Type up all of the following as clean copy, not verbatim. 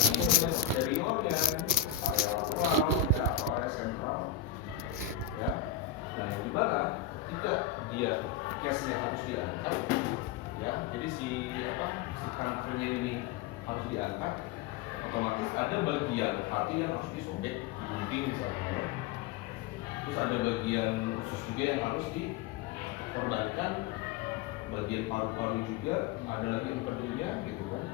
dari organ, area lateral, ya, atau area sentral, ya. Nah, yang dimana jika dia case-nya harus diangkat, ya, jadi si kankernya ini harus diangkat, otomatis ada bagian hati yang harus disobek, gunting misalnya. Terus ada bagian usus juga yang harus dikorbankan, bagian paru-paru juga, ada lagi empedunya gitu kan.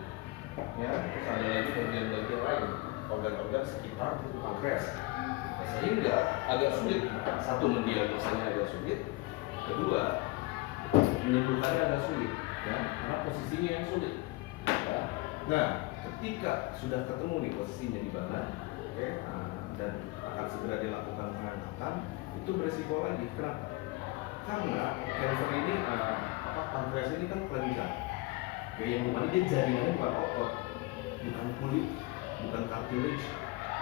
Ya, terus ada lagi bagian-bagian lain, organ-organ sekitar pankreas. Nah, sehingga agak sulit, satu mendiagnosanya agak sulit, kedua menyembuhkannya agak sulit, ya, karena posisinya yang sulit. Ya. Nah, ketika sudah ketemu nih posisinya di mana, oke, dan akan segera dilakukan pengangkatan, itu beresiko lagi. Kenapa? Karena cancer ini, pankreas ini kan kelenjar. Oke, yang dimana dia jaringannya bukan otot, bukan kulit, bukan cartilage,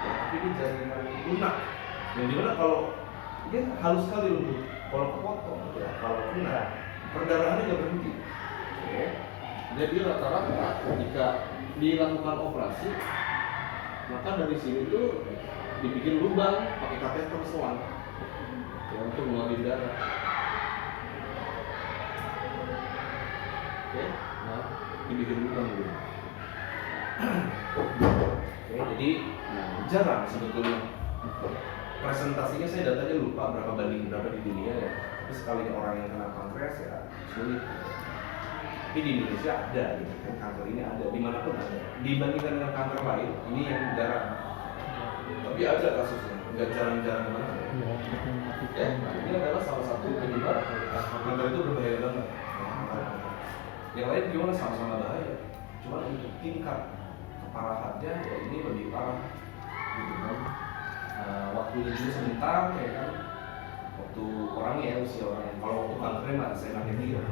ya, tapi dia jaringan lunak. Yang dimana kalau dia halus sekali untuk kalau kepotong, ya, kalau kena, perdarahannya nggak berhenti. Oke, jadi rata-rata ketika dilakukan operasi, maka dari sini tuh dibikin lubang pakai kateter selang, ya, untuk mengeluarkan darah. Oke, nah, dibikin lubang dulu. Oke, jadi jarang sebetulnya. Presentasinya saya datanya lupa berapa banding berapa di dunia ya. Tapi sekali orang yang kena pankreas ya sulit. Tapi di Indonesia ada, gitu kan, kanker ini ada, dimanapun ada. Dibandingkan dengan kanker lain, ini yang jarang. Tapi ada kasusnya, nggak jarang-jarang banget. Ya, ini adalah salah satu penyebab kanker itu berbahaya banget. Yang lain gimana, sama-sama bahaya. Cuma untuk tingkat keparahannya ya ini lebih parah, gitu kan. Waktu itu sebentar, ya kan. Waktu orangnya ya, usia orangnya. Kalau waktu kankernya nggak seenaknya dia,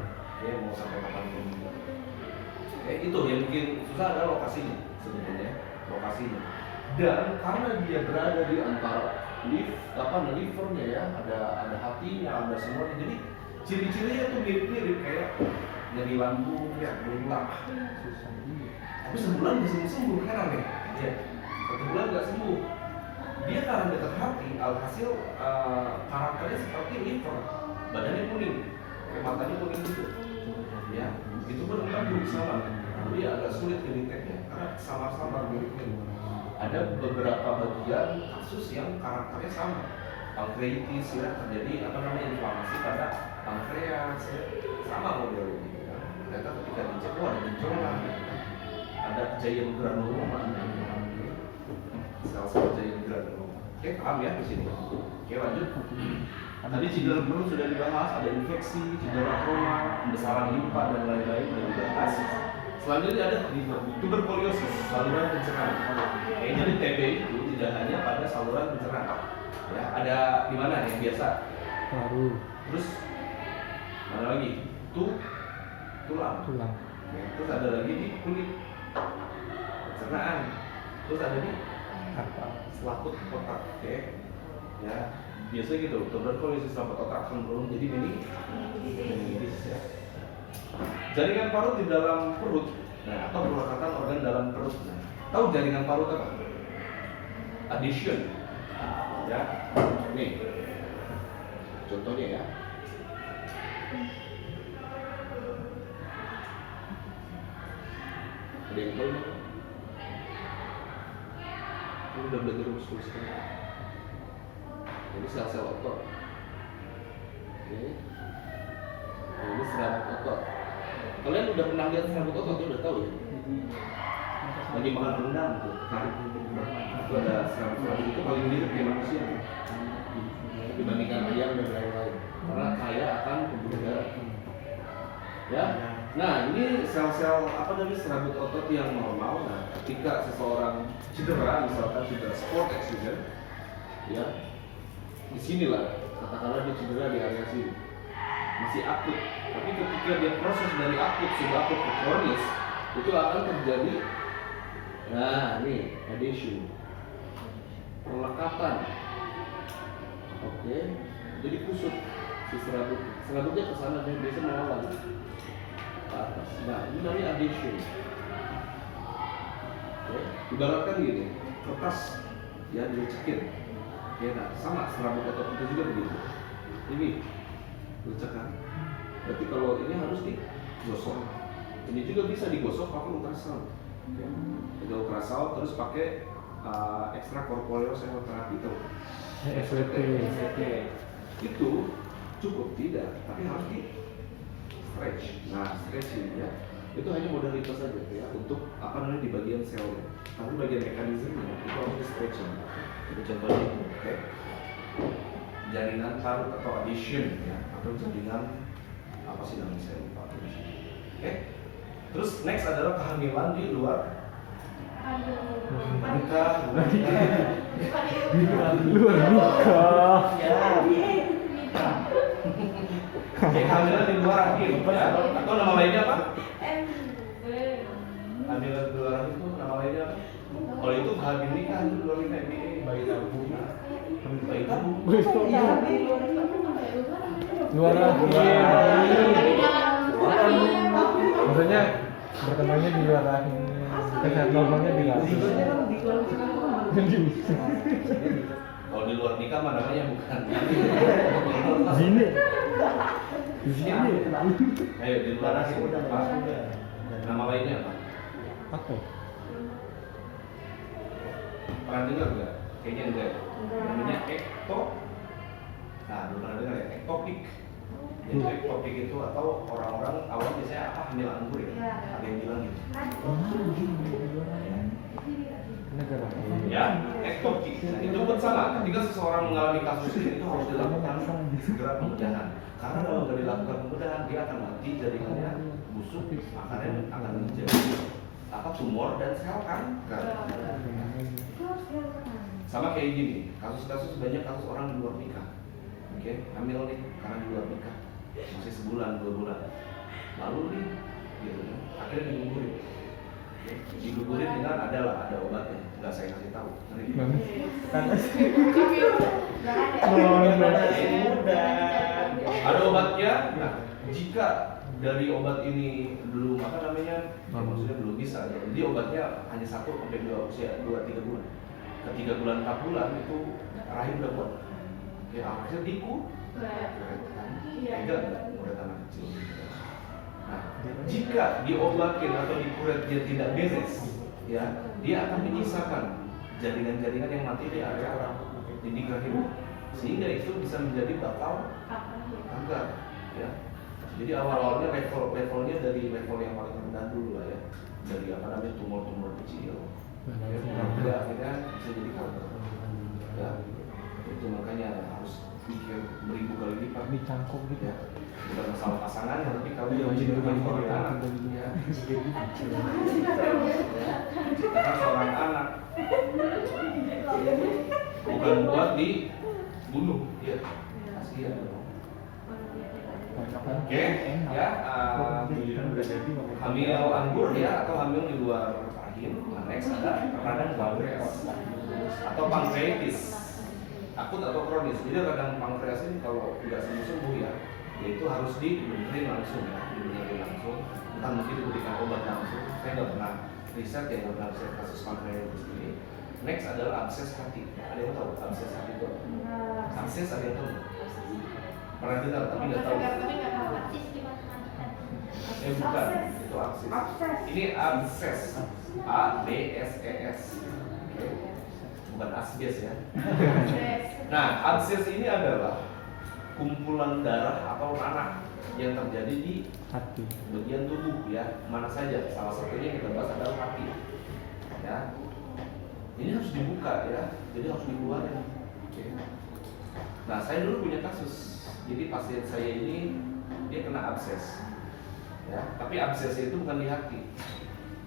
ya mau sampai kapan pun. Itu yang bikin susah adalah lokasinya sebetulnya, lokasinya. Dan karena dia berada di antara livernya ya, ada hatinya, ada semuanya. Jadi ciri-cirinya tuh mirip-mirip kayak dari lambung ya, berulang. Tapi sebulan nggak sembuh kan aneh. Ya, 1 bulan nggak sembuh. Dia karena dekat hati, alhasil karakternya seperti liver, badannya kuning, matanya kuning gitu. Ya, itu pun hampir sama. Tapi agak sulit dideteknya karena samar-samar mirip-mirip. Ada beberapa bagian kasus yang karakternya sama, pankreatitis ya, terjadi inflamasi pada pankreas ya, sama modelnya. Ternyata ketika dicek, ada benjolan, ada giant granuloma, sel-sel giant granuloma. Oke, paham ya di sini. Oke, lanjut. Tadi cedera perut sudah dibahas, ada infeksi, cedera trauma, pembesaran limpa dan lain-lain sudah dibahas. Selanjutnya ada tuberkulosis, saluran pencernaan. Jadi TB itu tidak hanya pada saluran pencernaan. Ya, ada di mana yang biasa? Paru. Terus mana lagi? Tulang. Ya, terus ada lagi di kulit, pencernaan. Terus ada di selaput otak. Oke. Ya, biasa gitu. Tuberkulosis selaput otak cenderung jadi meningitis ya. Jaringan parut di dalam perut, nah, atau pelekatan organ dalam perut. Nah, tahu jaringan parut apa? Adhesion. Ya, nih contohnya ya. Ada yang tahu? Ini udah belajar usul sekarang. Ini sel-sel otot. Oke. Nah, ini serabut otot. Kalian udah pernah lihat serabut otot, udah tahu ya? Lagi makan rendang tuh, itu ada serabut-serabut itu paling mirip kayak manusia dibandingkan ayam dan lain-lain, karena kaya akan pembuluh darah. Ya, nah ini sel-sel serabut otot yang normal. Nah, ketika seseorang cedera, misalkan cedera sport accident, ya, disinilah katakanlah dia cedera di area sini, masih akut. Tapi ketika dia proses dari akut subakut ke kronis, itu akan terjadi, nah ini adhesion, pelekatan. Oke, jadi kusut si serabutnya ke sana dan biasa melawan ke atas. Nah ini namanya adhesion. Ibaratkan gini, kertas ya dilecekin, ya nah, sama serabut otot itu juga begitu. Ini lecekkan. Berarti kalau ini harus digosok. Ini juga bisa digosok pakai ultrasound. Ya. Pakai ultrasound terus pakai extra corporeal cell therapy itu. SWT. Itu cukup tidak, tapi harus di stretch. Nah, stretching ya. Itu hanya modalitas saja ya untuk apa namanya di bagian selnya. Tapi bagian mekanismenya itu harus di stretching. Itu contohnya, oke. Jaringan parut atau adhesion ya, atau jaringan apa sih namanya saya lupa. Oke. Terus next adalah kehamilan di luar nikah. Luar nikah. Kehamilan di luar rahim ya. Atau nama lainnya apa? Kehamilan di luar rahim itu nama lainnya apa? Kalau itu kehamilan nikah itu di luar nikah bayi tabung. Bayi tabung. Luar rahim. Maksudnya berkembangnya di luar rahim. Sehat normalnya di rahim. Kalau di luar nikah mah namanya bukan. Zine. Zine. Ayo di luar rahim apa? Nama lainnya apa? Apa? Pernah dengar nggak? Kayaknya enggak. Namanya ekto. Nah, belum pernah dengar ya? Ektopik. Jadi ektopik itu atau orang-orang awam biasanya apa hamil anggur ya? Ada yang bilang gitu. Negara. Ya, ektopik. Nah, itu pun sama. Ketika seseorang mengalami kasus ini itu harus dilakukan segera pembedahan. Karena kalau nggak dilakukan pembedahan dia akan mati jaringannya busuk, akhirnya akan menjadi apa tumor dan sel kanker. Sama kayak gini, kasus-kasus banyak kasus orang di luar nikah. Oke, hamil nih karena di luar nikah masih sebulan 2 bulan, lalu nih gitu kan, akhirnya digugurin. Digugurin dengan ada obatnya, nggak saya kasih tahu. Ada obatnya. Nah, jika dari obat ini belum apa namanya, ya maksudnya belum bisa ya. Jadi obatnya hanya 1 sampai 2 usia 2-3 bulan. Ke 3 bulan 4 bulan itu rahim udah kuat. Ya akhirnya enggak udah tanah kecil. Nah, jika diobatin atau dikuret dia tidak beres, ya dia akan menyisakan jaringan-jaringan yang mati di area dinding rahim, sehingga itu bisa menjadi bakal kanker. Ya. Jadi awal-awalnya levelnya dari level yang paling rendah dulu lah ya, dari apa namanya tumor-tumor kecil. Ya, akhirnya bisa jadi kanker. Ya, itu makanya harus pikir beribu kali lipat Dicangkok gitu ya. Bukan masalah pasangan, tapi kamu yang menjadikan seorang anak. Ya. Karena seorang anak bukan buat dibunuh, ya. Kasihan. Oke, ya. Hamil anggur ya atau hamil di luar rahim. Next ada radang pankreas atau pankreatis, akut atau kronis. Jadi radang pankreas ini kalau tidak sembuh ya, itu harus dibenerin langsung ya, dibenerin langsung. Entah mungkin diberikan obat langsung. Saya nggak pernah riset ya, nggak pernah riset kasus pankreatis ini. Next adalah abses hati. Ada yang tahu abses hati itu? Abses ada yang tahu? Pernah dengar tapi nggak tahu. Bukan, itu abses. Ini abses. ABSES. Oke. Bukan asbes ya. Nah, abses ini adalah kumpulan darah atau nanah yang terjadi di hati bagian tubuh ya, mana saja. Salah satunya yang kita bahas adalah hati. Ya. Ini harus dibuka ya. Jadi harus dikeluarin. Oke. Nah, saya dulu punya kasus. Jadi pasien saya ini dia kena abses. Ya, tapi absesnya itu bukan di hati.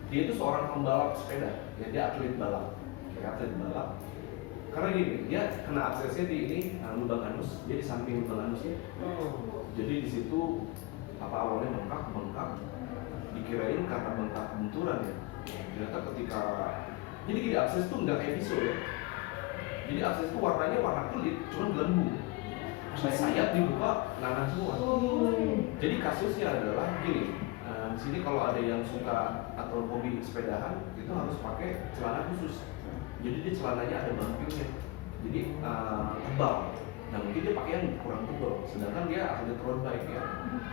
Dia itu seorang pembalap sepeda, ya, dia atlet balap. Ya, atlet balap. Karena gini, dia kena absesnya di ini lubang anus, dia di samping lubang anusnya. Jadi di situ apa awalnya bengkak, dikirain karena bengkak benturan ya. Ternyata ketika jadi gini, abses itu nggak kayak bisul ya. Jadi abses itu warnanya warna kulit, cuma gelembung. Sayap dibuka nanah semua. Jadi kasusnya adalah gini, di sini kalau ada yang suka atau hobi sepedahan itu harus pakai celana khusus. Jadi dia celananya ada bampingnya, jadi tebal. Nah mungkin dia pakai yang kurang tebal, sedangkan dia atlet road bike ya,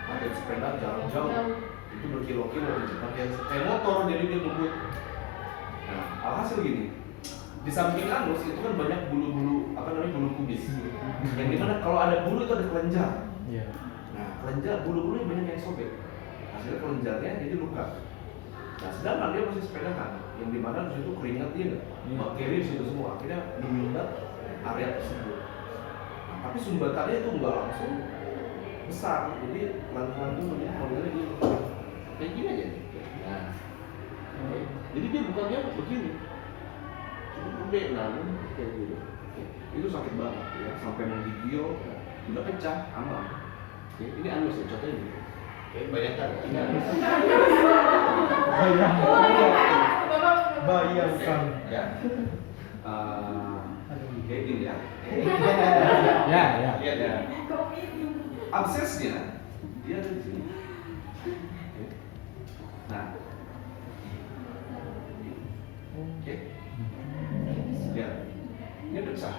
atlet sepeda jarak jauh itu berkilo-kilo kayak motor, jadi dia ngebut. Nah alhasil gini, di samping anus itu kan banyak bulu-bulu bulu kubis, yang dimana kalau ada bulu itu ada kelenjar. Iya. Nah kelenjar bulu-bulu banyak yang sobek, hasilnya kelenjarnya jadi luka. Nah sedangkan dia masih sepedahan, yang dimana di situ keringat dia bakteri di situ semua, akhirnya menyumbat area tersebut. Nah, tapi sumbatannya itu nggak langsung besar, jadi pelan-pelan dulu ya, modelnya gini, kayak gini aja. Nah, jadi dia bukannya begini, cuma gede, kayak gitu. Itu sakit banget ya, sampai menggigil, udah pecah, aman. Oke, ini anus ya, contohnya gitu. Oke, bayangkan ya, ini anus. Bayangkan. Ya. Kayak gini ya. Ya. Lihat ya. Absesnya dia ada di sini. Oke. Nah. Oke. Lihat. Ini pecah.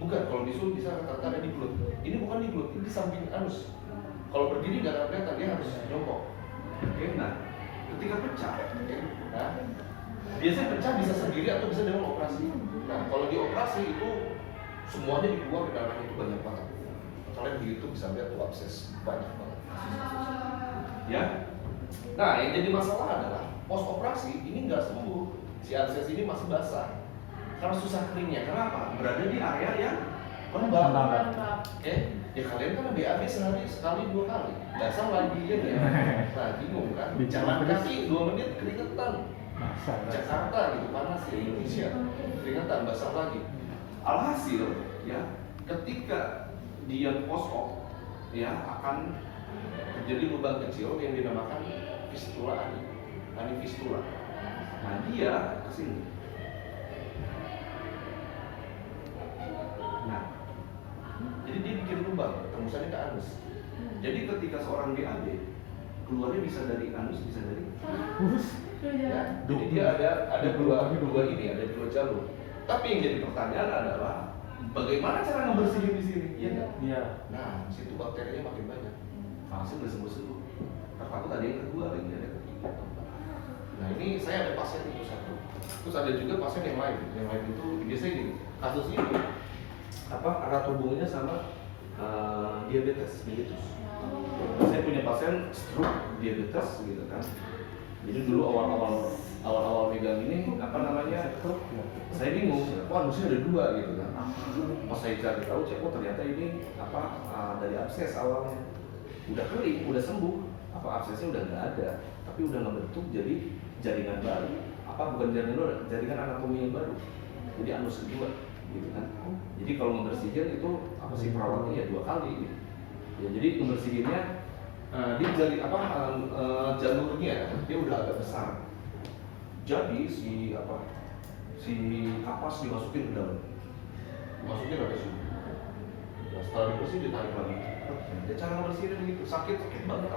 Bukan, kalau bisul bisa rata-rata ada di glut. Ini bukan di glut, ini di samping anus. Kalau berdiri nggak akan kelihatan, dia harus jongkok. Oke, nah ketika pecah, nah biasanya pecah bisa sendiri atau bisa dengan operasi. Nah kalau di operasi itu semuanya dibuang ke darahnya itu banyak banget. Kalian di YouTube bisa lihat tuh abses banyak banget. Ya. Nah yang jadi masalah adalah post operasi ini nggak sembuh. Si abses ini masih basah. Karena susah keringnya. Kenapa? Berada di area yang lembab. Oke. Ya kalian kan BAB sehari sekali 2 kali. Basah lagi ya. Nah bingung kan. Jalan kaki 2 menit keringetan. Jakarta gitu panas ya, Indonesia keringetan basah lagi. Alhasil ya ketika dia post op ya akan terjadi lubang kecil yang dinamakan fistula anifistula. Nah dia kesini. Nah jadi dia bikin lubang tembusannya ke anus. Jadi ketika seorang BAB keluarnya bisa dari anus bisa dari ya, jadi dia ada dua ini, ada 2 jalur. Tapi yang jadi pertanyaan adalah bagaimana cara ngebersihin di sini? Iya nggak? Iya. Nah, situ bakterinya makin banyak. Langsung udah sembuh. Tertakut ada yang kedua, lagi ada ketiga. Nah ini saya ada pasien itu satu. Terus ada juga pasien yang lain. Yang lain itu biasanya gini. Kasus ini erat hubungannya sama diabetes mellitus. Saya punya pasien stroke diabetes gitu kan. Jadi dulu awal-awal megang ini saya bingung, wah anusnya ada 2 gitu kan. Pas saya cari tahu, ternyata ini dari abses awalnya udah kering, udah sembuh, absesnya udah nggak ada, tapi udah ngebentuk jadi jaringan baru, bukan jaringan anatomi yang baru, jadi anus kedua gitu kan. Jadi kalau membersihkan itu perawatnya ya 2 kali gitu. Ya jadi membersihinnya dia dari jalurnya dia udah agak besar. Jadi si kapas dimasukin ke dalam. Dimasukin ada sini. Nah, setelah dibersih ditarik lagi. Ya cara bersihin begitu, sakit banget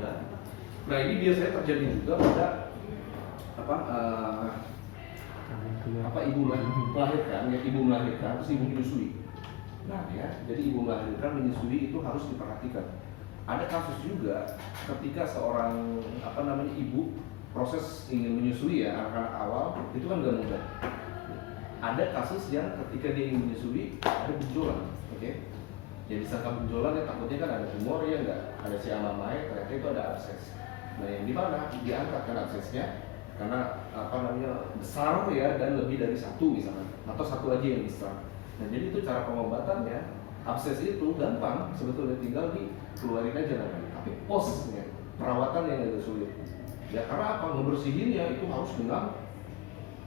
ya. Nah, ini biasanya terjadi juga pada ibu melahirkan terus ibu menyusui. Nah ya, jadi ibu melahirkan menyusui itu harus diperhatikan. Ada kasus juga ketika seorang ibu proses ingin menyusui ya anak-anak awal itu kan nggak mudah. Ada kasus yang ketika dia ingin menyusui ada benjolan, oke? Jadi sangka benjolan ya takutnya kan ada tumor ya nggak, ada si amamai ternyata itu ada abses. Nah yang di mana diangkat kan absesnya karena besar ya dan lebih dari 1 misalkan atau 1 aja yang besar. Nah jadi itu cara pengobatannya. Abses itu gampang sebetulnya, tinggal dikeluarin aja namanya. Tapi posnya perawatan yang agak sulit. Ya karena ngebersihinnya itu harus dengan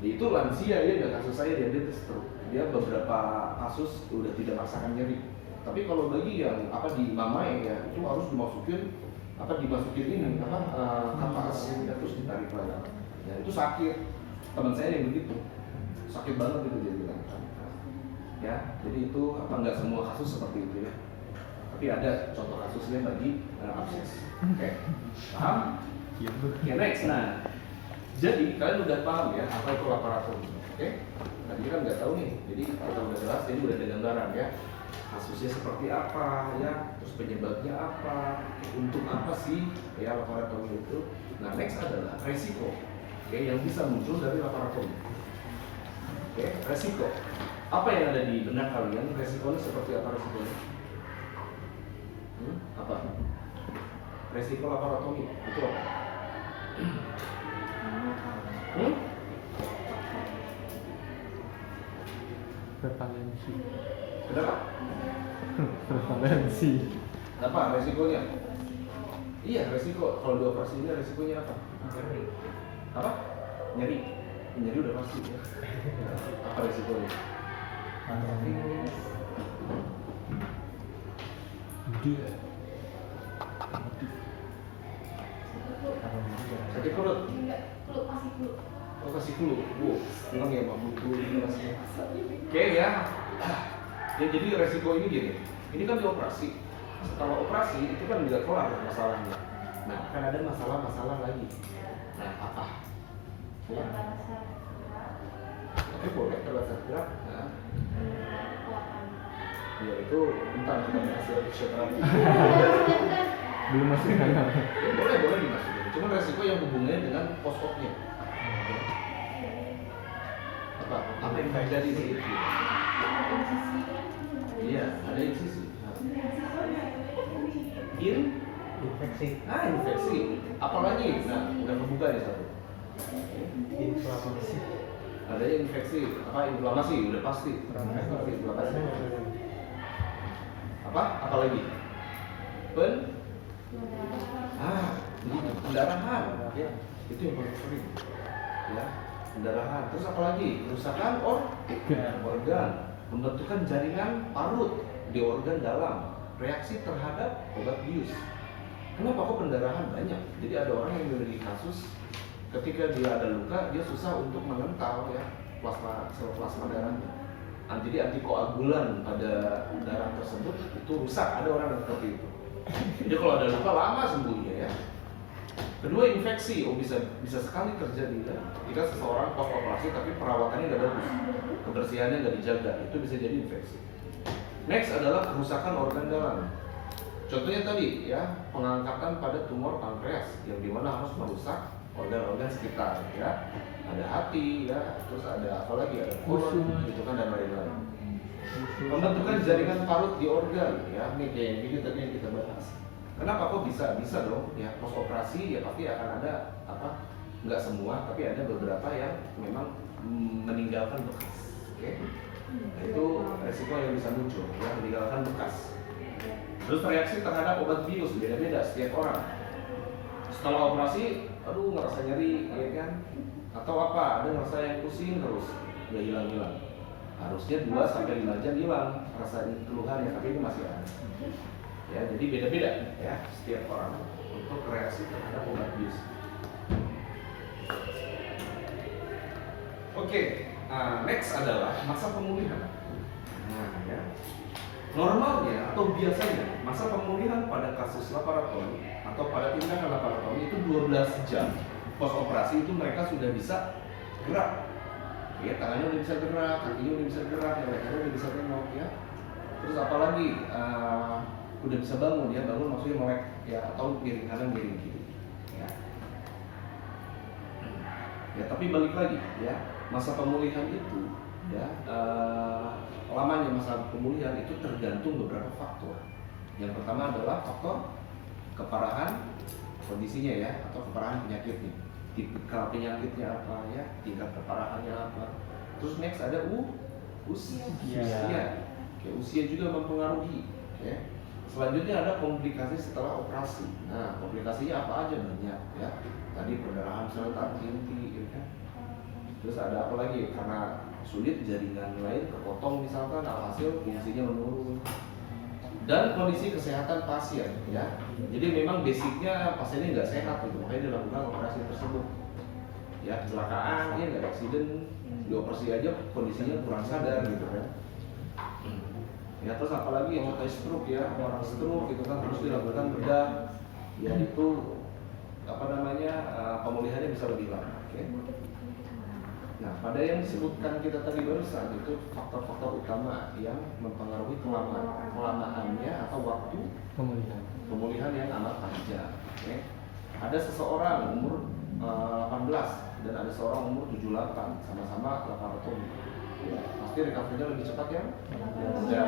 itu lansia ya, nggak kasus saya diabetes stroke. Dia beberapa kasus udah tidak merasakan nyeri. Tapi kalau bagi yang di mamai ya itu harus dimasukin kapas terus ditarik lagi. Ya itu sakit. Teman saya yang begitu. Sakit banget itu dia bilang. Ya, jadi itu nggak semua kasus seperti itu ya. Tapi ada contoh kasusnya bagi abses. Oke, paham? Oke, next. Nah, jadi kalian udah paham ya apa itu laparotomi. Oke, nah jadi kan nggak tahu nih. Jadi kita udah jelas, jadi udah ada gambaran ya. Kasusnya seperti apa ya, terus penyebabnya apa, untuk apa sih ya laparotomi itu. Nah, next adalah resiko, oke, yang bisa muncul dari laparotomi. Oke, resiko. Apa yang ada di benak kalian? Resikonya seperti apa resikonya? Apa? Resiko laparotomi itu apa? Prevalensi. Kenapa? Prevalensi. Apa resikonya? Iya, resiko. Kalau di operasi ini resikonya apa? Nyeri. Apa? Nyeri. Nyeri udah pasti ya. Apa resikonya? Dia. Sakit perut. Oh, kasih flu. Wow, bilang ya Mbak Butuh ini masih. Oke ya. Ya jadi resiko ini gini. Ini kan dioperasi. Setelah operasi itu kan tidak kelar masalahnya. Nah, akan ada masalah-masalah lagi. Nah, apa? Ya. Oke, boleh terbatas gerak. Nah, ya itu entah kita hasil fisioterapi. Belum masuk ke sana. Ya, boleh dimasukin. Cuma resiko yang hubungannya dengan post-opnya. Apa yang terjadi sih? Iya, ada insisi. Infeksi. Infeksi. Apalagi? Nah, udah kebuka nih satu. Inflamasi. Ada infeksi, inflamasi, udah pasti. Inflamasi. Apalagi? Pendarahan. Ya, itu yang paling sering. Ya, pendarahan. Terus apalagi? Kerusakan organ, pembentukan jaringan parut di organ dalam, reaksi terhadap obat bius. Kenapa kok pendarahan banyak? Jadi ada orang yang memiliki kasus ketika dia ada luka, dia susah untuk mengental ya sel plasma darahnya. Jadi antikoagulan pada darah tersebut itu rusak. Ada orang yang seperti itu. Jadi kalau ada luka lama sembuhnya ya. Kedua, infeksi. Bisa sekali terjadi ya. Jika seseorang post operasi tapi perawatannya nggak bagus, kebersihannya nggak dijaga, itu bisa jadi infeksi. Next adalah kerusakan organ dalam. Contohnya tadi ya, pengangkatan pada tumor pankreas yang dimana harus merusak organ-organ sekitar ya. Ada hati ya, terus ada apa lagi, ada kolon gitu kan, dan lain-lain. Pembentukan jaringan parut di organ ya, ini kayak video tadi yang kita bahas. Kenapa kok bisa dong ya, post operasi ya pasti akan ada apa, nggak semua tapi ada beberapa yang memang meninggalkan bekas. Oke, nah, itu resiko yang bisa muncul ya, meninggalkan bekas. Terus reaksi terhadap obat bius beda-beda setiap orang. Setelah operasi, aduh ngerasa nyeri ya kan, atau apa, ada ngerasa yang pusing terus nggak hilang-hilang. Harusnya 2-5 jam hilang rasa keluhannya, tapi ini masih ada. Ya, jadi beda-beda ya setiap orang untuk reaksi terhadap obat bius. Oke, next adalah masa pemulihan. Nah, ya. Normalnya atau biasanya masa pemulihan pada kasus laparotomi atau pada tindakan laparotomi itu 12 jam. Post operasi itu mereka sudah bisa gerak. Ya, tangannya udah bisa gerak, kakinya udah bisa gerak, lehernya udah bisa tengok ya. Terus apalagi udah bisa bangun ya, bangun maksudnya melek ya, atau miring kanan miring kiri. Ya. Ya, tapi balik lagi ya, masa pemulihan itu ya, lamanya masa pemulihan itu tergantung beberapa faktor. Yang pertama adalah faktor keparahan kondisinya ya, atau keparahan penyakitnya, tipikal penyakitnya apa ya, tingkat keparahannya apa. Terus next ada usia. Oke, usia juga mempengaruhi. Oke. Selanjutnya ada komplikasi setelah operasi. Nah, komplikasinya apa aja banyak ya. Tadi perdarahan seretak inti, gitu kan. Terus ada apa lagi? Karena sulit jaringan lain kepotong misalkan, alhasil fungsinya menurun. Dan kondisi kesehatan pasien ya. Jadi memang basicnya pasiennya nggak sehat gitu, makanya dilakukan operasi tersebut. Ya, kecelakaan, ya nggak aksiden, dioperasi aja kondisinya kurang sadar gitu kan. Ya terus apalagi yang contohnya stroke ya, orang stroke gitu kan harus dilakukan bedah, ya itu apa namanya pemulihannya bisa lebih lama. Oke. Nah pada yang disebutkan kita tadi barusan itu faktor-faktor utama yang mempengaruhi kelamaannya atau waktu pemulihan yang amat panjang. Oke. Ada seseorang umur 18 dan ada seorang umur 78, sama-sama laparotomi. Ya, pasti recovery-nya lebih cepat ya? Ya.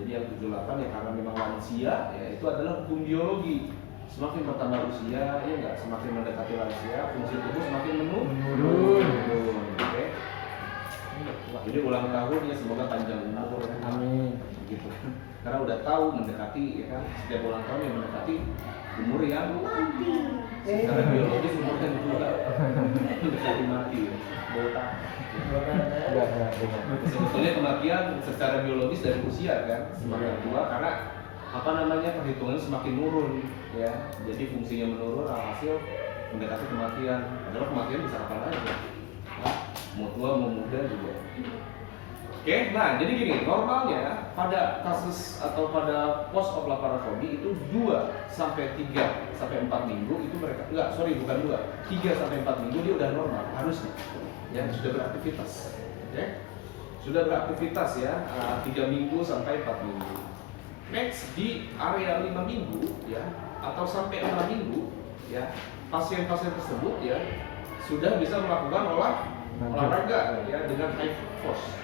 Jadi yang 78 ya karena memang lansia, ya itu adalah hukum biologi. Semakin bertambah usia, ya enggak, semakin mendekati lansia, fungsi tubuh semakin menurun. Oke. Jadi ulang tahun ya semoga panjang umur. Amin. Gitu. Karena udah tahu mendekati ya kan, setiap ulang tahun yang mendekati umur yang secara biologis umurnya juga mendekati mati ya. Enggak. Sebetulnya kematian secara biologis dari usia kan semakin tua karena apa namanya perhitungannya semakin menurun ya. Jadi fungsinya menurun alhasil mendekati kematian. Padahal kematian bisa kapan aja. Nah, mau tua mau muda juga. Oke, nah jadi gini, normalnya pada kasus atau pada post op laparotomi itu 2 sampai 3 sampai 4 minggu itu mereka bukan 2, 3 sampai 4 minggu dia udah normal harusnya. Ya, sudah beraktivitas. Oke. Sudah beraktivitas ya, 3 minggu sampai 4 minggu. Next di area 5 minggu ya atau sampai 6 minggu ya, pasien-pasien tersebut ya sudah bisa melakukan olahraga ya dengan high force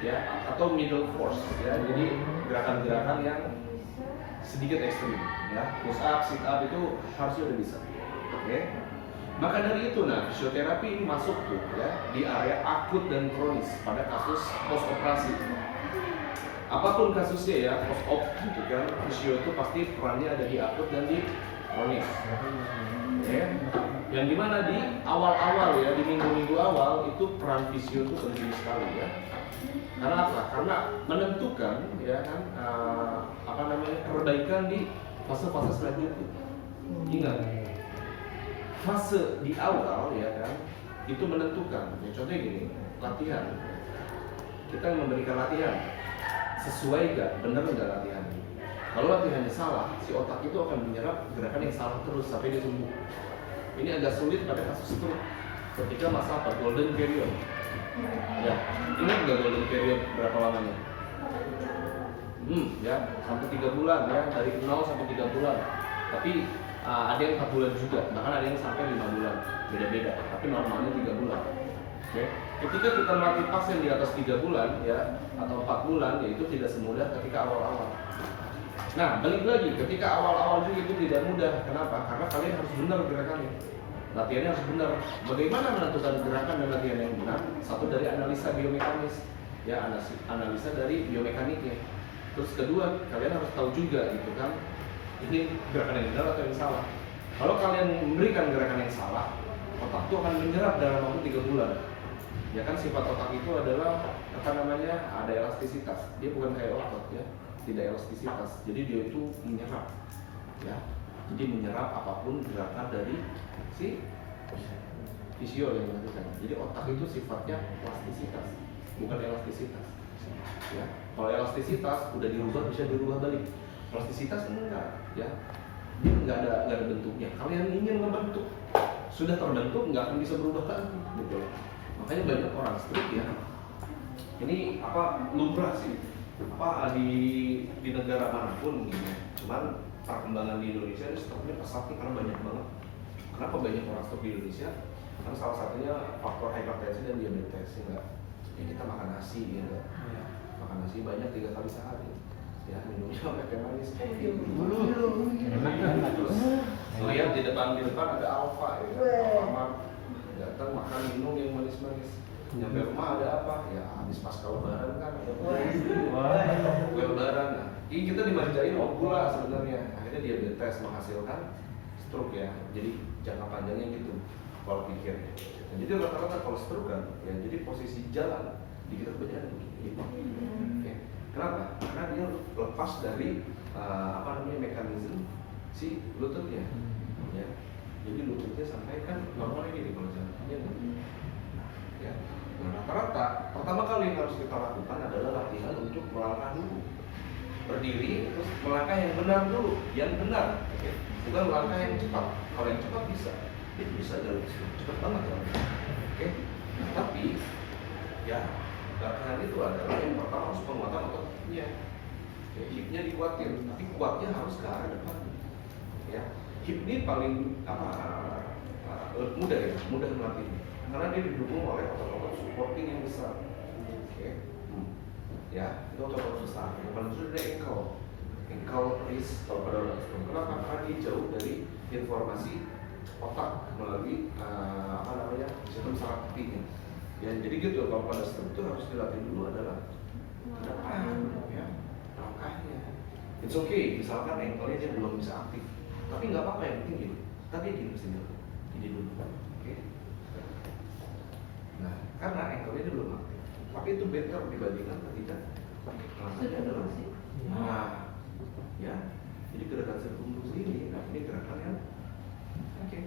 ya atau middle force ya, jadi gerakan-gerakan yang sedikit ekstrim ya, push up, sit up itu harusnya udah bisa. Oke. Maka dari itu nah fisioterapi ini masuk tuh ya di area akut dan kronis pada kasus post operasi. Apapun kasusnya ya post op gitu kan, fisio itu pasti perannya ada di akut dan di kronis. Oke. Yang dimana di awal-awal ya, di minggu-minggu awal itu peran fisio itu penting sekali ya. Karena apa? Karena menentukan ya kan perbaikan di fase-fase selanjutnya. Ingat, fase di awal ya kan itu menentukan. Ya, contohnya gini, latihan. Kita memberikan latihan sesuai gak, benar nggak latihan. Kalau latihannya salah, si otak itu akan menyerap gerakan yang salah terus sampai dia sembuh. Ini agak sulit pada kasus stroke ketika masa apa? Golden period. Ya, ingat nggak golden period berapa lamanya? Ya, sampai 3 bulan ya, dari 0 sampai 3 bulan. Tapi ada yang 4 bulan juga, bahkan ada yang sampai 5 bulan, beda-beda. Tapi normalnya 3 bulan. Oke. Ketika kita melatih pasien di atas 3 bulan ya, atau 4 bulan, ya itu tidak semudah ketika awal-awal. Nah, balik lagi, ketika awal-awal juga itu tidak mudah. Kenapa? Karena kalian harus benar gerakannya. Latihannya harus benar. Bagaimana menentukan gerakan dan latihan yang benar? Satu dari analisa biomekanis, ya analisa dari biomekaniknya. Terus kedua, kalian harus tahu juga gitu kan, ini gerakan yang benar atau yang salah. Kalau kalian memberikan gerakan yang salah, otak itu akan menyerap dalam waktu 3 bulan. Ya kan sifat otak itu adalah ada elastisitas. Dia bukan kayak otot ya, tidak elastisitas. Jadi dia itu menyerap, ya. Jadi menyerap apapun gerakan dari si fisio yang dilakukan. Jadi otak itu sifatnya elastisitas, bukan elastisitas. Ya. Kalau elastisitas udah dirubah bisa dirubah balik. Elastisitas enggak, ya. Dia nggak ada bentuknya. Kalian ingin membentuk, sudah terbentuk nggak akan bisa berubah lagi, gitu. Makanya banyak orang stroke ya. Ini lumrah sih. Di negara manapun mungkin. Cuman perkembangan di Indonesia ini stroke-nya pesat nih karena banyak banget. Kenapa banyak orang stroke di Indonesia? Karena salah satunya faktor hipertensi dan diabetes ya enggak. Ya kita makan nasi ya enggak. Makan nasi banyak 3 kali sehari. Ya minumnya sampai teh manis. Lihat di depan ada Alfa ya. Alfamart. Datang makan minum yang manis-manis. Nyampe rumah ada apa? Ya habis pasca lebaran kan ada kue lebaran. Nah, ini kita dimanjain sama gula sebenarnya. Akhirnya diabetes menghasilkan stroke ya. Jadi jangka panjangnya gitu pola pikirnya. Nah, jadi rata-rata kalau stroke kan ya jadi posisi jalan di kita kebanyakan begini. Oke. Kenapa? Karena dia lepas dari mekanisme si lututnya. Ya. Jadi lututnya sampai kan normalnya gini kalau jalan. Ya. Nah, rata-rata pertama kali yang harus kita lakukan adalah latihan untuk melangkah dulu, berdiri terus melangkah yang benar dulu, yang benar, oke? Bukan melangkah yang cepat. Kalau yang cepat bisa, itu bisa jalan cepat banget kan, oke? Tapi ya latihan itu adalah yang pertama harus penguatan ototnya, ya, hipnya dikuatin, tapi kuatnya harus ke arah depan, ya. Hip ini paling mudah ya, mudah melatih karena dia didukung oleh otot-otot supporting yang besar, oke? Ya, itu otot-otot besar. Yang paling sulit ada ankle wrist kalau pada orang Islam. Kenapa? Karena dia jauh dari informasi otak melalui sistem saraf pipinya. Ya, jadi gitu. Kalau pada struktur harus dilatih dulu adalah ke depan, ya, langkahnya. It's okay, misalkan ankle-nya dia belum bisa aktif, tapi nggak apa-apa, yang penting gini. Tadi gini mesti dulu, ini dulu, oke? Nah, karena ankle-nya dia belum aktif, tapi itu better dibandingkan ketika langkahnya adalah ya, jadi gerakan sirkumfleksi ini, nah ini gerakan yang oke,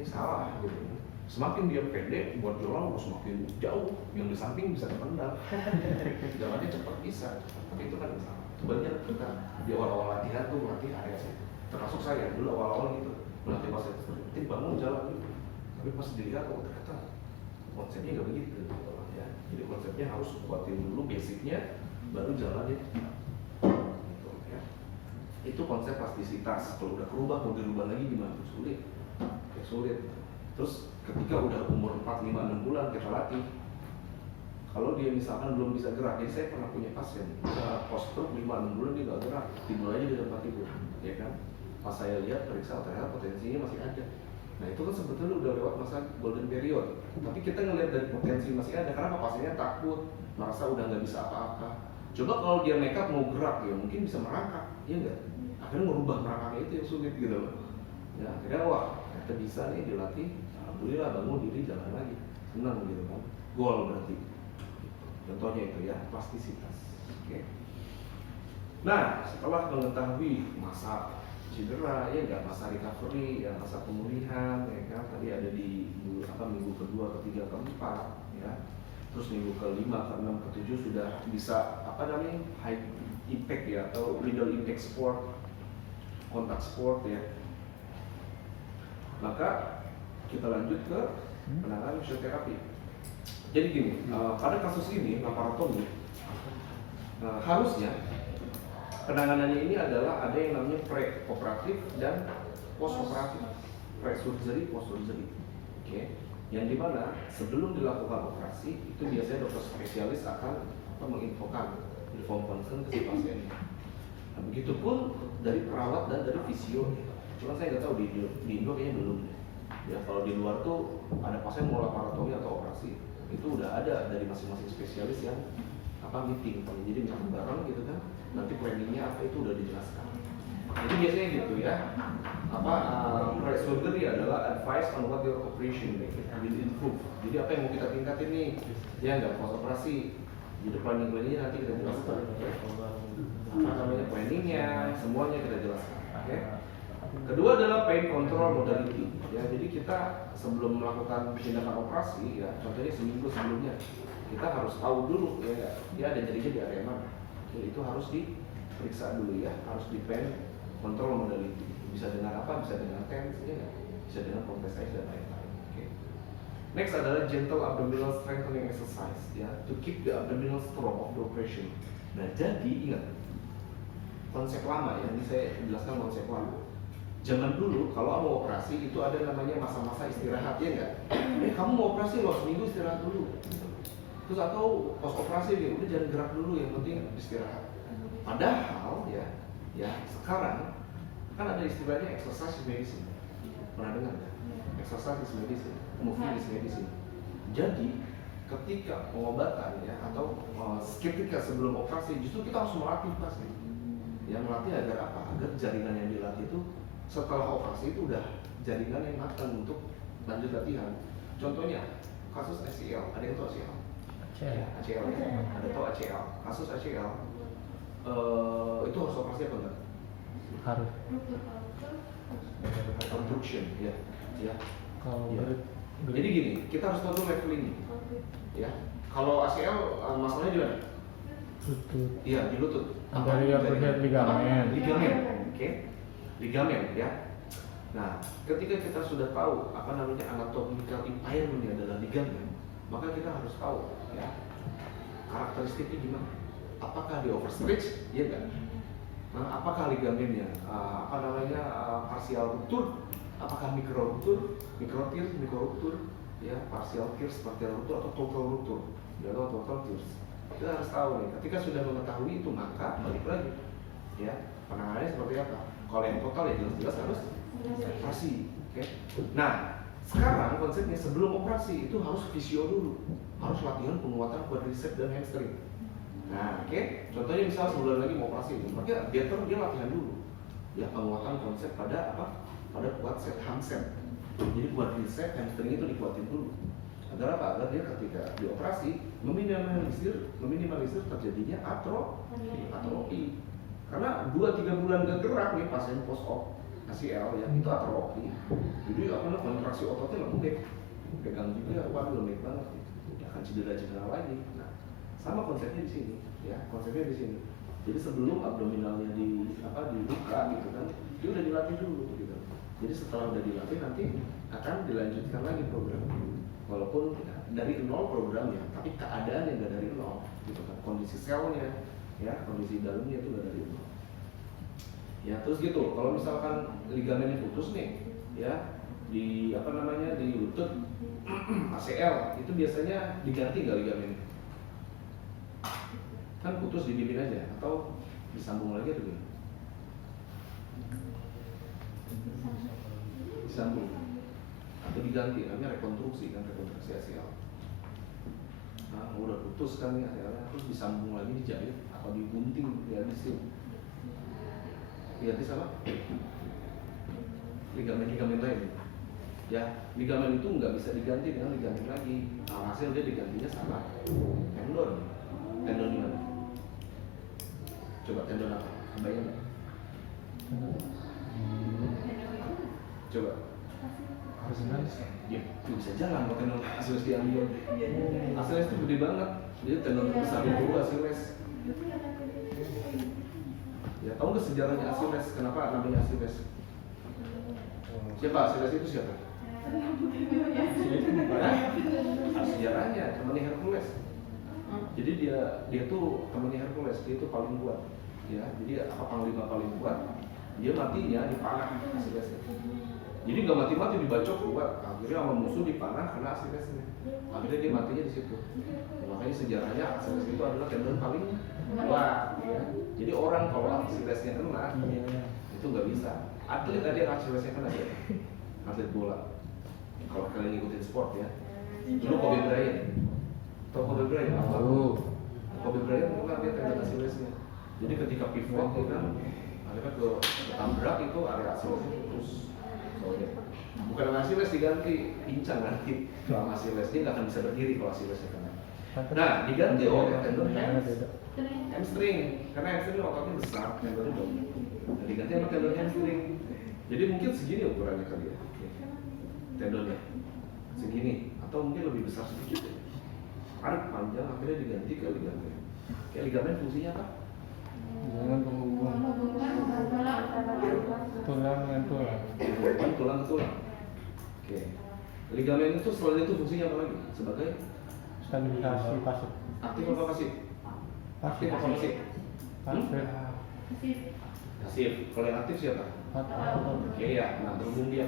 ini salah gitu. Semakin dia pendek, buat jalan semakin jauh, yang di samping bisa terpendam. Jalannya cepat bisa, tapi itu kan salah. Sebenarnya kita di awal-awal latihan tuh melatih area situ. Termasuk saya dulu awal-awal gitu, melatih pas itu bangun jalan gitu. Tapi pas dilihat kok ternyata konsepnya nggak begitu, gitu, ya. Jadi konsepnya harus buatin dulu basicnya, baru jalannya. Gitu, ya. Itu konsep plastisitas. Kalau udah berubah mau dirubah lagi gimana? Sulit, ya sulit. Terus ketika udah umur 4, 5, 6 bulan kita latih, kalau dia misalkan belum bisa gerak, jadi saya pernah punya pasien postur 5, 6 bulan dia nggak gerak, tidur aja di tempat tidur, ya kan? Pas saya lihat periksa ternyata potensinya masih ada. Nah itu kan sebetulnya udah lewat masa golden period, tapi kita ngelihat dari potensi masih ada. Karena pasiennya takut, merasa udah nggak bisa apa-apa. Coba kalau dia nekat mau gerak, ya mungkin bisa merangkak, ya enggak? Akhirnya merubah merangkaknya itu yang sulit gitu loh. Ya akhirnya wah, ternyata bisa nih dilatih. Alhamdulillah bangun diri jalan lagi, senang gitu kan, gol berarti. Contohnya itu ya, plastisitas. Oke. Nah, setelah mengetahui masa cedera, ya nggak, masa recovery, ya masa pemulihan, ya kan, tadi ada di minggu kedua, ketiga, keempat, ya. Terus minggu kelima, keenam, ketujuh sudah bisa high impact ya, atau middle impact sport, kontak sport ya. Maka kita lanjut ke penanganan fisioterapi. Jadi gini, pada kasus ini laparotomi, harusnya penanganannya ini adalah ada yang namanya pre-operatif dan post-operatif, pre-surgery, post-surgery. Oke, yang dimana sebelum dilakukan operasi itu biasanya dokter spesialis akan menginfokan inform concern ke si pasien. Nah, begitupun dari perawat dan dari fisio. Cuma saya nggak tahu di Indo kayaknya belum. Ya kalau di luar tuh ada pasien mau laparotomi atau operasi, itu udah ada dari masing-masing spesialis yang meeting, jadi meeting bareng gitu kan, nanti planningnya apa itu udah dijelaskan. Jadi biasanya gitu ya, pre-surgery adalah advice on what your operation will improve. Jadi apa yang mau kita tingkatin nih, ya nggak post operasi. Jadi planningnya nanti kita jelaskan. Planningnya semuanya kita jelaskan. Oke. Kedua adalah pain control modality. Ya, jadi kita sebelum melakukan tindakan operasi, ya, contohnya seminggu sebelumnya, kita harus tahu dulu ya, dia ada nyerinya di area mana. Jadi itu harus diperiksa dulu ya, harus di pain control modality. Bisa dengan apa? Bisa dengan TENS, ya, bisa dengan compressize dan lain-lain. Okay. Next adalah gentle abdominal strengthening exercise, ya, to keep the abdominal strong of the operation. Nah, jadi ingat konsep lama ya, ini saya jelaskan konsep lama. Zaman dulu kalau mau operasi itu ada namanya masa-masa istirahat, ya enggak? Kamu mau operasi loh, seminggu istirahat dulu. Terus atau pos operasi dia udah jangan gerak dulu, yang penting istirahat. Padahal ya sekarang kan ada istilahnya exercise medicine. Pernah dengar ya? Exercise is medicine, movement is medicine. Jadi ketika pengobatan ya atau ketika sebelum operasi justru kita harus melatih pasti. Ya melatih agar apa? Agar jaringan yang dilatih itu setelah operasi itu udah jaringan yang matang untuk lanjut latihan. Contohnya kasus ACL, ada yang tahu ACL? ACL ya, ada tahu ACL. Kasus ACL itu harus operasi apa enggak? Harus. Abduction, ya. Kalau Ya. Jadi gini, kita harus tahu level ini. Ya, Kalau ACL masalahnya di mana? Lutut. Iya, di lutut. Anterior cruciate ligamen. Ligamen, oke. Ligamen ya. Nah, ketika kita sudah tahu apa namanya anatomical impairment adalah ligamen, maka kita harus tahu ya karakteristiknya gimana. Apakah dia overstretch? Iya kan? Nah, apakah ligamennya apa namanya partial ruptur? Apakah mikro ruptur, mikro tears, mikro ruptur, ya partial tears, partial ruptur atau total ruptur, ya atau total tears. Kita harus tahu nih. Ketika sudah mengetahui itu maka balik lagi, ya penanganannya seperti apa? Kalau yang total ya jelas-jelas harus operasi. Oke. Nah, sekarang konsepnya sebelum operasi itu harus fisio dulu, harus latihan penguatan quadriceps dan hamstring. Nah, oke. Contohnya misal sebulan lagi mau operasi, maka dia latihan dulu, ya penguatan konsep pada apa? Pada quadriceps hamstring. Jadi quadriceps hamstring itu dikuatin dulu. Agar apa? Agar dia ketika dioperasi meminimalisir terjadinya atrofi. Karena 2-3 bulan gak gerak nih pasien post op ACL ya itu atrofi. Jadi apa kontraksi ototnya lembek, pegang juga, waduh lembek banget gitu. Akan cedera lagi. Nah, sama konsepnya di sini, ya konsepnya di sini. Jadi sebelum abdominalnya dibuka gitu kan, dia udah dilatih dulu gitu. Jadi setelah udah dilatih nanti akan dilanjutkan lagi program. Walaupun dari nol programnya, tapi keadaan yang gak dari nol gitu kan. Kondisi selnya, ya kondisi dalamnya itu gak dari nol. Ya terus gitu. Kalau misalkan ligamennya putus nih, ya di apa namanya di lutut ACL itu biasanya diganti gak ligamennya? Kan putus dibimbing aja atau disambung lagi atau gimana? Disambung atau diganti, namanya rekonstruksi kan, rekonstruksi ACL. Nah udah putus kan nih ACL-nya, terus disambung lagi, dijahit atau digunting, dihabisin. Diganti sama ligamen lain. Ya, ligamen itu nggak bisa diganti dengan ligamen lagi. Nah, hasil dia digantinya sama tendon. Tendon di mana? Coba tendon apa? Bayang nggak? Coba. Ya, itu bisa jalan kalau tendon Achilles diambil. Achilles itu gede banget. Jadi tendon besar itu Achilles. Ya, tahu nggak sejarahnya Achilles? Kenapa namanya Achilles? Siapa Achilles itu siapa? Sejarahnya temannya Hercules. Jadi dia tuh temannya Hercules, dia tuh paling kuat. Ya, jadi apa panglima paling kuat? Dia matinya dipanah Achillesnya. Jadi nggak mati-mati dibacok kuat. Akhirnya sama musuh dipanah karena Achillesnya. Akhirnya dia matinya di situ. Makanya sejarahnya Achilles itu adalah tendon paling kuat. Ya. Jadi orang kalau Achillesnya kena, itu nggak bisa. Atlet tadi yang Achillesnya kena ya, atlet bola. Kalau kalian ngikutin sport ya, dulu Kobe Bryant, tau Kobe Bryant apa? Kobe Bryant kan dia tendon Achillesnya. Jadi ketika pivot itu kan, akhirnya ketabrak itu area Achillesnya putus. Soalnya bukan sama Achilles diganti, pincang nanti. Kalau Achilles dia nggak akan bisa berdiri kalau Achillesnya kena. Nah diganti oleh tendon hamstring, karena hamstring ototnya besar, tendonnya dong. Nah, diganti sama tendon hamstring. Jadi mungkin segini ukurannya kali ya. Tendonnya segini atau mungkin lebih besar sedikit ya. Tarik panjang akhirnya diganti ke ligamen. Kayak ligamen fungsinya apa? Jangan penghubung tulang dengan tulang. Penghubungan tulang ke tulang. Oke. Ligamen itu selain itu fungsinya apa lagi? Sebagai Stabilisasi pasif. aktif apa pasif? Aktif apa pasif? Pasif. Pasif. Kalau yang aktif siapa? Oke ya. Nah berhubung dia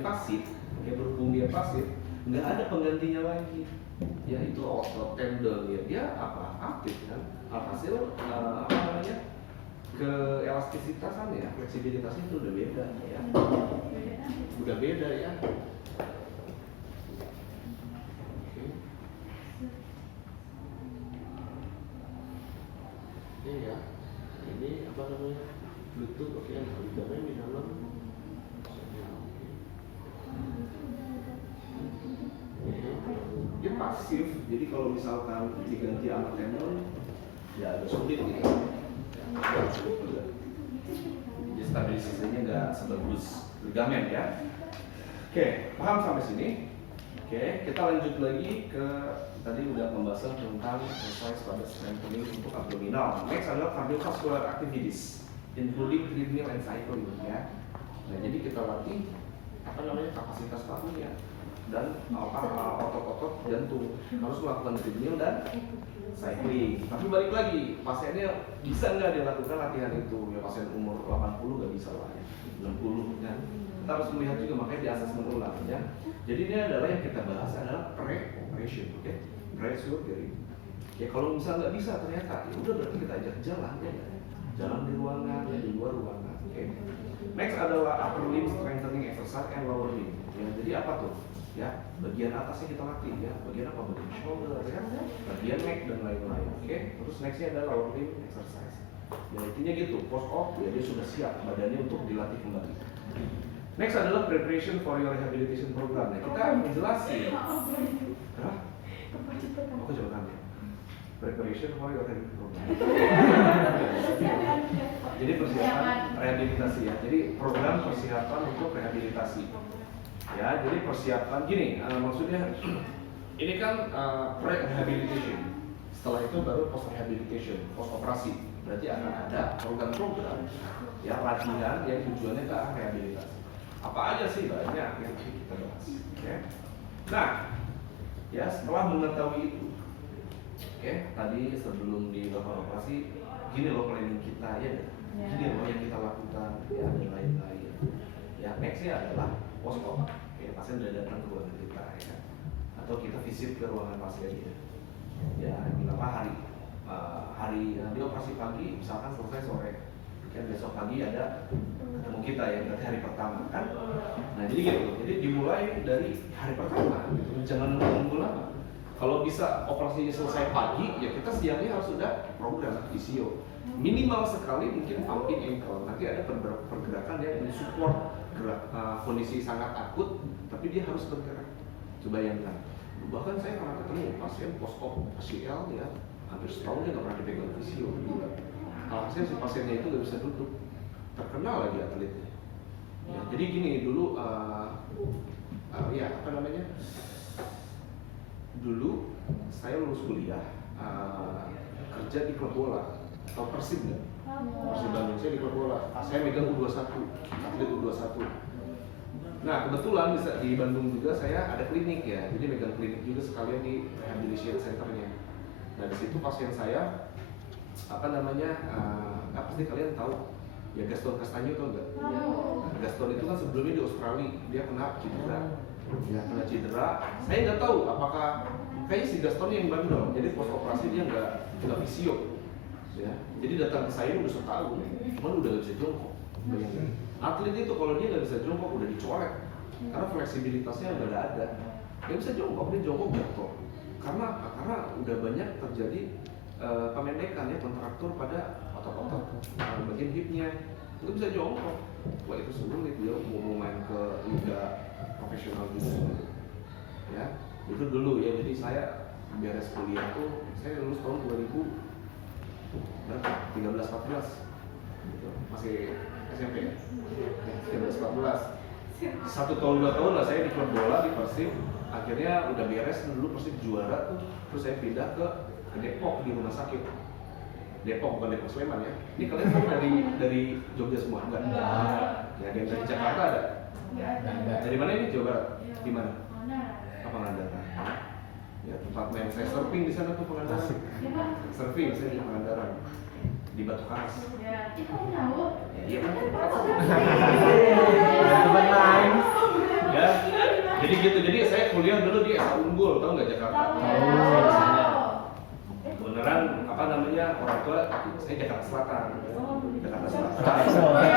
pasif, nggak ada penggantinya lagi. Ya itu otot tendon ya. Dia apa? Aktif kan. Alhasil apa namanya? Keelastisitasannya, fleksibilitasnya itu udah beda ya. Udah beda ya. Ini ya. Ini apa namanya? Bluetooth oke, ligamen di dalam. Dia pasif, jadi kalau misalkan diganti sama tendon, ya agak sulit gitu. Jadi stabilisasinya nggak sebagus ligamen ya. Oke, paham sampai sini? Oke, kita lanjut lagi ke tadi udah pembahasan tentang exercise pada strengthening untuk abdominal. Next adalah cardiovascular activities, including treadmill and cycling ya. Nah, jadi kita latih apa namanya kapasitas parunya dan otot-otot jantung harus melakukan treadmill dan cycling. Tapi balik lagi, pasiennya bisa nggak dia lakukan latihan itu? Ya pasien umur 80 nggak bisa lah ya, 60 kan. Kita harus melihat juga, makanya di asesmen ulang ya. Jadi ini adalah yang kita bahas adalah pre-operation, oke? Pre-surgery. Ya kalau misalnya nggak bisa ternyata, ya udah berarti kita ajak jalan ya, jalan di ruangan ya di luar ruangan, oke? Next adalah upper limb strengthening exercise and lower limb. Ya, jadi apa tuh? Ya, bagian atasnya kita latih ya, bagian apa? Bagian shoulder ya, bagian neck dan lain-lain, oke? Terus nextnya adalah lower limb exercise. Ya intinya gitu, post op ya dia sudah siap badannya untuk dilatih kembali. Next adalah preparation for your rehabilitation program. Nah, kita menjelasin. Hah? Aku coba ya. Preparation for your rehabilitation program. Jadi persiapan rehabilitasi ya. Jadi program persiapan untuk rehabilitasi. Ya, jadi persiapan gini, maksudnya ini kan pre-rehabilitation. Setelah itu baru post-rehabilitation, post-operasi. Berarti akan ada program-program ya latihan yang tujuannya ke arah rehabilitasi. Apa aja sih banyak yang kita bahas. Okay. Nah, ya setelah mengetahui itu, oke, tadi sebelum dilakukan operasi, gini loh planning kita ya, gini loh yang kita lakukan, ya dan lain-lain. Ya nextnya adalah post op, ya pasien sudah datang ke ruangan kita, ya, atau kita visit ke ruangan pasiennya. Ya, berapa hari di operasi pagi, misalkan selesai sore. Kan besok pagi ada ketemu kita ya, berarti hari pertama kan. Nah jadi gitu, jadi dimulai dari hari pertama gitu. Jangan nunggu lama. Kalau bisa operasi selesai pagi ya kita siangnya harus sudah program fisio. Minimal sekali mungkin pumping ankle. Nanti ada pergerakan yang mensupport kondisi sangat akut, tapi dia harus bergerak. Coba bayangkan. Bahkan saya pernah ketemu pasien post op ACL ya, hampir setahun dia nggak pernah dipegang fisio. Alhasil si pasiennya itu nggak bisa duduk, terkenal lagi atletnya. Ya, jadi gini dulu, ya apa namanya? Dulu saya lulus kuliah, kerja di klub bola, atau Persib nggak? Persib Bandung, saya di klub bola. Saya megang U21, atlet U21. Nah kebetulan di Bandung juga saya ada klinik ya, jadi megang klinik juga sekalian di rehabilitation centernya. Nah di situ pasien saya apa namanya, pasti kalian tahu ya Gaston Castanho tau nggak? Nah, Gaston itu kan sebelumnya di Australia dia kena cedera, ya kena cedera. Saya nggak tahu apakah kayaknya si Gaston yang bandel, jadi post operasi dia nggak fisio, ya. Jadi datang ke saya udah setahun, cuman udah nggak bisa jongkok. Bayangin. Atlet itu kalau dia nggak bisa jongkok udah dicolek, karena fleksibilitasnya udah nggak ada. Dia bisa jongkok, dia jongkok jatuh. Karena udah banyak terjadi pemendekan ya, kontraktur pada otot-otot bagian hipnya, itu bisa jongkok. Wah itu sulit dia mau main ke liga profesional juga. Ya itu dulu ya, jadi saya beres kuliah tuh saya lulus tahun 2000 berapa? 13-14 gitu. Masih SMP ya? 13-14 1 tahun 2 tahun lah saya di klub bola di Persib. Akhirnya udah beres, dulu Persib juara tuh, terus saya pindah ke Depok di rumah sakit. Depok bukan Depok Sleman ya. Ini kalian semua dari Jogja semua enggak? Ya, ada yang dari Jakarta ada? Dari mana ini? Jawa Barat? Di mana? Pangandaran. Ya, tempat main saya surfing di sana tuh Pangandaran. Surfing saya di Pangandaran. Di Batu Karas. Iya kan? Teman lain. Ya. Jadi gitu. Jadi saya kuliah dulu di SA Unggul, tahu nggak Jakarta? Kebenaran apa namanya, orang tua saya Jakarta Selatan. Jakarta Selatan.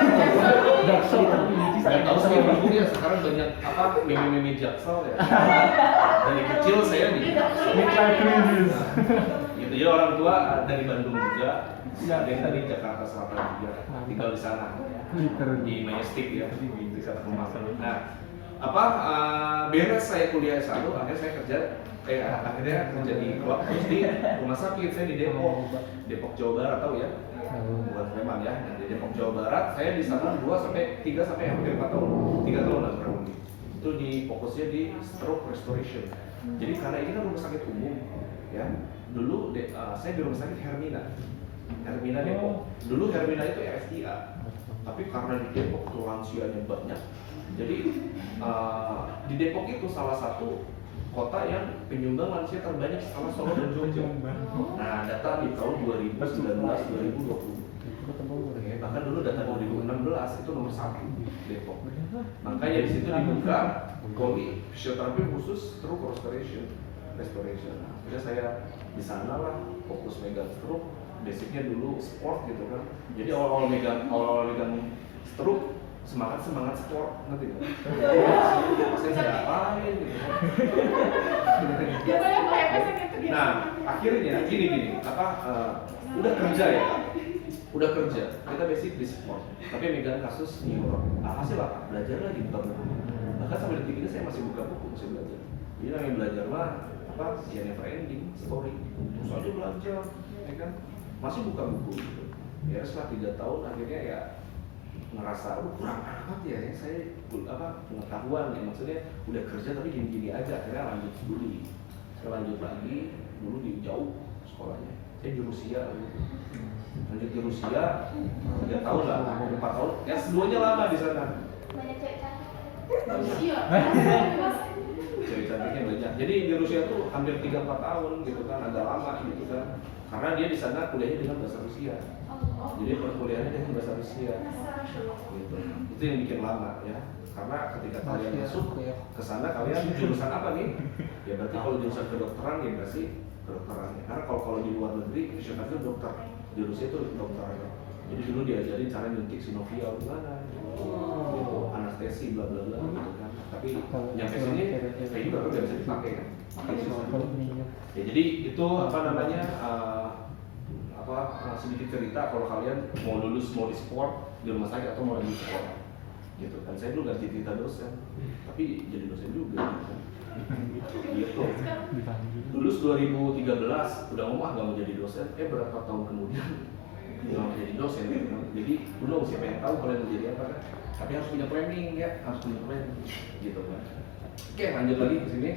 Nggak tahu saya Bandung ya, sekarang banyak apa meme-meme Jaksel ya. Dari kecil saya di gitu ya, orang tua dari Bandung juga. Ada yang tadi Jakarta Selatan juga, tinggal di sana di Majestic ya, di dekat rumah. Nah, beres saya kuliah S1, akhirnya saya kerja di klub, terus di rumah sakit. Saya di Depok Jawa Barat, tahu ya? Bukan Sleman ya. Nah, di Depok Jawa Barat saya di sana 3 sampai hampir 4 tahun, 3 tahun lah kurang lebih. Itu di fokusnya di stroke restoration. Jadi karena ini kan rumah sakit umum, ya. Dulu saya di rumah sakit Hermina Depok. Dulu Hermina itu RSIA, tapi karena di Depok tuh lansianya banyak, jadi di Depok itu salah satu kota yang penyumbang lansia terbanyak setelah Solo dan Jogja. Nah, data di tahun 2019-2020. Bahkan dulu data 2016 itu nomor 1 Depok. Makanya di situ dibuka KOI fisioterapi khusus stroke restoration. Akhirnya saya di sana lah fokus megang stroke. Basicnya dulu sport gitu kan. Jadi awal-awal megang stroke semangat sport, ngerti nggak? Saya apain gitu. Nah, akhirnya gini, udah kerja, kita basic di sport, tapi megang kasus neuro. Hasil apa? Belajar lagi buka buku. Bahkan sampai detik ini saya masih buka buku, masih belajar. Jadi namanya belajar mah ya never ending story. Terus aja belajar, ya kan? Masih buka buku gitu. Ya setelah 3 tahun akhirnya ya ngerasa kurang amat ya saya pengetahuan ya, maksudnya udah kerja tapi gini-gini aja. Akhirnya lanjut studi, saya lanjut lagi dulu di jauh sekolahnya, saya di Rusia lanjut di Rusia 3 tahun lah, 4 tahun ya, S2-nya lama di sana. Banyak cewek Cewek cantiknya banyak. Jadi di Rusia tuh hampir 3-4 tahun gitu kan, agak lama gitu kan, karena dia di sana kuliahnya dengan bahasa Rusia. Jadi perkuliahannya dengan bahasa Rusia gitu. Itu yang bikin lama ya, karena ketika kalian masuk ke sana kalian jurusan apa nih? Ya berarti kalau jurusan kedokteran ya berarti kedokteran ya. Karena kalau di luar negeri fisioterapi itu dokter, di Rusia itu dokteran. Jadi dulu diajarin cara nyuntik sinovial gimana, gitu, anestesi bla bla bla gitu kan. Tapi nyampe sini kayak juga kan nggak bisa dipakai kan. Ya jadi itu sedikit cerita kalau kalian mau lulus mau di sport di rumah sakit atau mau di sekolah gitu kan. Saya dulu ganti cerita dosen tapi jadi dosen juga gitu. Lulus 2013 udah ngomong nggak mau jadi dosen, berapa tahun kemudian nggak mau jadi dosen gitu kan. Jadi dulu siapa yang tahu kalian mau jadi apa kan, tapi harus punya planning ya, harus punya planning gitu kan. Oke, lanjut lagi ke sini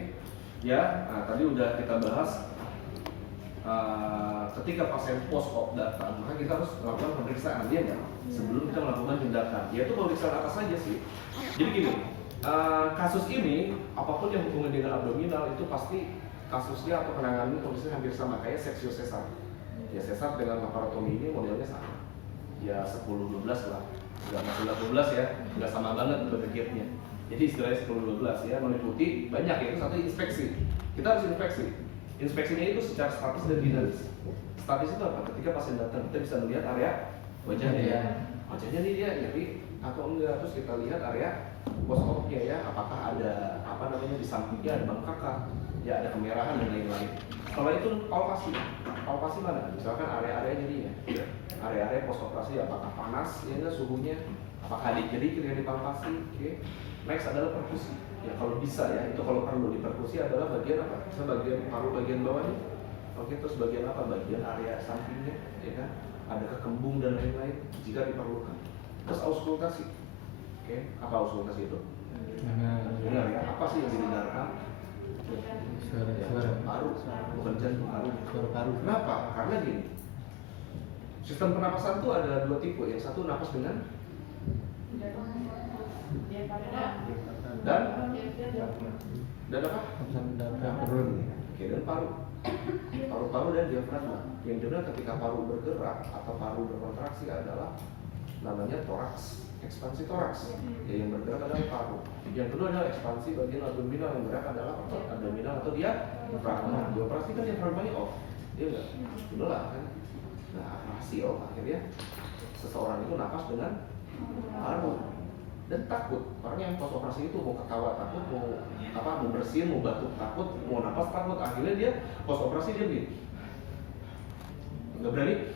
ya. Tadi udah kita bahas ketika pasien post-op datang, maka kita harus melakukan pemeriksaan dia kan sebelum kita melakukan tindakan. Yaitu pemeriksaan apa saja sih? Jadi gini, kasus ini apapun yang hubungan dengan abdominal itu pasti kasusnya atau penanganannya kondisinya hampir sama kayak seksio sesar. Ya sesar dengan laparotomi ini modelnya sama. Ya 10-12 lah, nggak masuk 18 ya, nggak sama banget untuk gapnya. Jadi istilahnya 10-12 ya, meliputi banyak ya. Itu satu inspeksi. Kita harus inspeksi. Inspeksinya itu secara statis dan dinamis. Statis itu apa? Ketika pasien datang kita bisa melihat area wajahnya ya. Wajahnya nih dia nyeri atau enggak, terus kita lihat area post-opnya ya, apakah ada di sampingnya ada bengkak, ya ada kemerahan dan lain-lain. Setelah itu palpasi mana? Misalkan area-area nyerinya, area-area post-operasi apakah panas, ya enggak suhunya, apakah ada nyeri ketika dipalpasi. Oke. Next adalah perkusi. Ya kalau bisa ya, itu kalau perlu diperkusi adalah bagian apa? Bagian paru bagian bawahnya. Oke, terus bagian apa? Bagian area sampingnya, ya kan? Ada kekembung dan lain-lain jika diperlukan. Terus auskultasi. Oke, apa auskultasi itu? Dengar ya, apa sih yang didengarkan? Suara paru, bukan jantung, paru. Kenapa? Karena gini, sistem pernapasan itu ada 2 tipe. Yang satu napas dengan dan apa? Oke, dan paru-paru dan diafragma. Yang kedua ketika paru bergerak atau paru berkontraksi adalah namanya toraks, ekspansi toraks. Ya, yang bergerak adalah paru. Yang kedua adalah ekspansi bagian abdominal, yang bergerak adalah abdominal atau diafragma. Dioperasi kan diafragmanya off, dia enggak belah kan. Nah, hasil akhirnya seseorang itu napas dengan paru. Dan takut, orang yang post operasi itu mau ketawa takut, mau bersin, mau batuk takut, mau napas takut, akhirnya dia post operasi dia begini, nggak berani,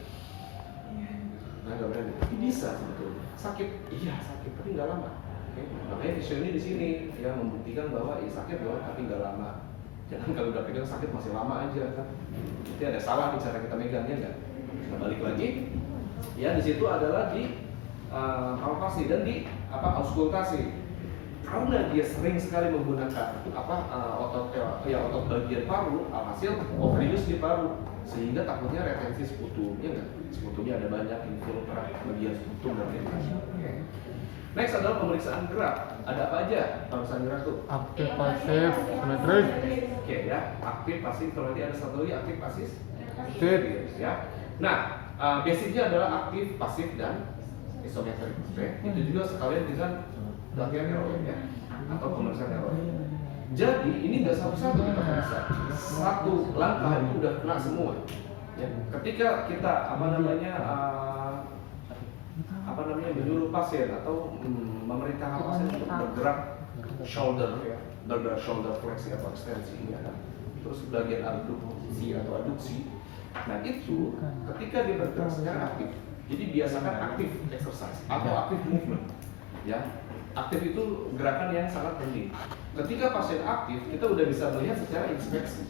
nggak berani, bisa sebetulnya, sakit, iya sakit, tapi nggak lama. Oke. Makanya visio ini di sini ya membuktikan bahwa sakit loh, tapi nggak lama. Jangan kalau udah pegang sakit masih lama aja kan, nanti ada salah di cara kita megangnya nggak. Nah, balik lagi, ya di situ adalah di palpasi dan di auskultasi. karena dia sering sekali menggunakan otot bagian paru, alhasil overuse di paru, sehingga takutnya retensi sputum, ya nggak? Sputumnya ada banyak infiltrat bagian sputum dan lain-lain. Next adalah pemeriksaan gerak. Ada apa aja pemeriksaan gerak tuh? Aktif, pasif, simetris. Oke ya, aktif, pasif. Kalau nanti ada satu lagi aktif, pasif, Aktif. ya. Nah, basicnya adalah aktif, pasif dan isometrik. Oke, itu juga sekalian dengan latihan aerobik ya, atau pemeriksaan aerobik. Jadi ini nggak satu-satu kita periksa, satu langkah itu udah kena semua. Ya, ketika kita menyuruh pasien atau memerintahkan pasien untuk bergerak shoulder ya, bergerak shoulder fleksi atau ekstensi ya, terus bagian abduksi atau aduksi. Nah itu ketika dia bergerak secara aktif, jadi biasakan aktif exercise atau aktif movement ya. Aktif itu gerakan yang sangat penting. Ketika pasien aktif, kita udah bisa melihat secara inspeksi.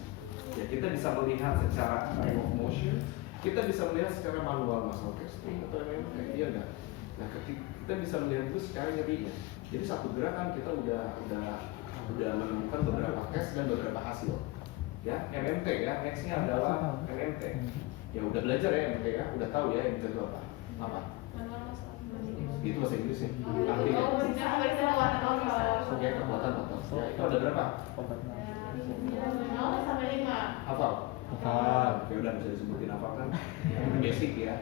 Ya, kita bisa melihat secara range of motion, kita bisa melihat secara manual muscle testing atau kayak dia enggak. Nah, kita bisa melihat itu secara nyerinya. Jadi satu gerakan kita udah menemukan beberapa tes dan beberapa hasil. Ya, MMT ya, nextnya adalah MMT. Ya udah belajar ya MMT ya, udah tahu ya MMT itu apa? Apa? Itu bahasa Inggris ya. Artinya oke, kekuatan otot. Ya, itu ada berapa? Hafal? Hafal. Oke, udah bisa disebutin hafal kan? Basic ya.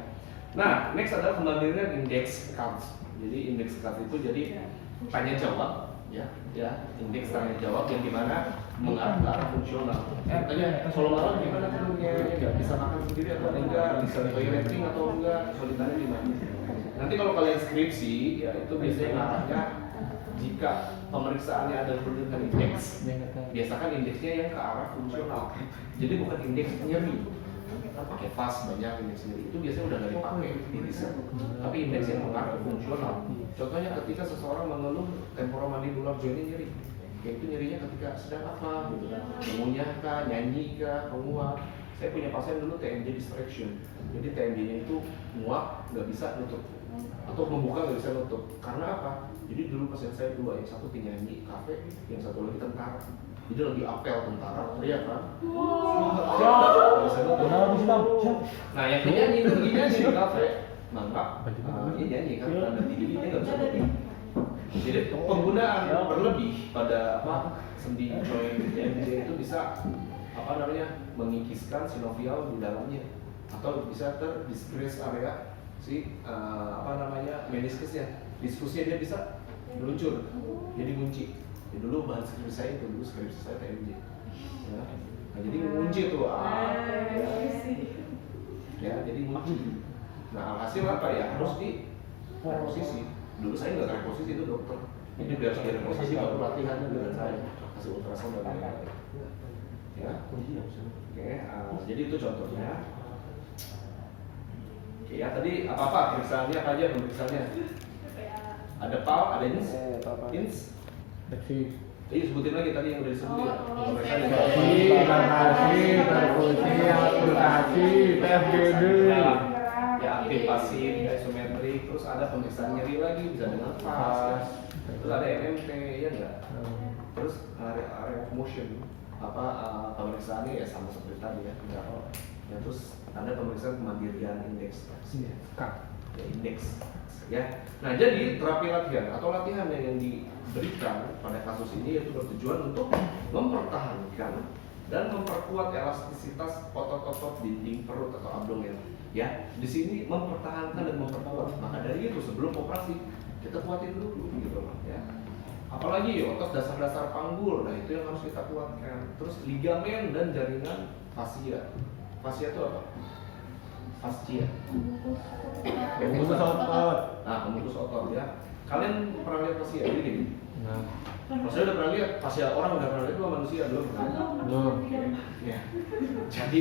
Nah, next adalah kembalinya index cards. Jadi index card itu jadi tanya jawab ya, indeks tanya jawab yang dimana mengarah ke arah fungsional. Tanya kalau malam gimana tidurnya, nggak bisa makan sendiri atau enggak, bisa toileting atau enggak, kesulitannya di mana. Nanti kalau kalian skripsi ya itu biasanya ngarahnya jika pemeriksaannya ada dengan indeks, biasakan indeksnya yang ke arah fungsional. Jadi bukan indeks nyeri. Pakai fast banyak indeks nyeri itu biasanya udah nggak dipakai di riset. Tapi indeks yang mengarah ke fungsional. Contohnya ketika seseorang mengeluh temporomandibular joint nyeri, yaitu nyerinya ketika sedang apa gitu kan, mengunyah kah, nyanyi kah, menguap. Saya punya pasien dulu TMJ distraction, jadi TMJ-nya itu muak nggak bisa nutup atau membuka nggak bisa nutup. Karena apa? Jadi dulu pasien saya dua, yang satu penyanyi kafe, yang satu lagi tentara. Jadi lagi apel tentara, teriak kan? Nah yang penyanyi itu lagi nyanyi di kafe, mangkap, dia nyanyi kan, ada di dia nggak bisa nutup. Jadi penggunaan berlebih pada sendi joint TMJ itu bisa mengikiskan sinovial di dalamnya atau bisa terdiskresi area meniskusnya. Diskusnya dia bisa meluncur, jadi kunci. Ya, dulu bahan skripsi saya itu, dulu skripsi saya TMJ. Ya. Nah, jadi mengunci tuh. Ya, jadi kunci. Nah, alhasil apa ya? Harus di reposisi. Dulu saya nggak reposisi itu dokter. Ini biar saya reposisi baru latihan dengan saya kasih ultrasound dan lain-lain. Ya, oke. Jadi itu contohnya. Oke ya, tadi apa pemeriksaannya apa aja pemeriksaannya? Ada PAL, ada INS, Iya sebutin lagi tadi yang udah disebutin. Transfusi, auskultasi, PFGD. Ya aktif pasif, isometrik, terus ada pemeriksaan nyeri lagi bisa dengan fast, terus ada MMT ya enggak? Terus area of motion pemeriksaannya ya sama seperti tadi ya. Ya terus ada pemeriksaan kemandirian indeks ya, indeks ya. Nah jadi terapi latihan atau latihan yang diberikan pada kasus ini yaitu bertujuan untuk mempertahankan dan memperkuat elastisitas otot-otot dinding perut atau abdomen. Ya, di sini mempertahankan dan memperkuat. Maka dari itu sebelum operasi kita kuatin dulu gitu loh ya. Apalagi otot dasar-dasar panggul, nah itu yang harus kita kuatkan. Terus ligamen dan jaringan fascia. Fascia itu apa? Fascia. Pemutus otot. Nah, pemutus otot ya. Kalian pernah lihat fascia? Jadi gini. Maksudnya udah pernah lihat fascia orang udah pernah lihat itu manusia belum? Belum. Ya. Jadi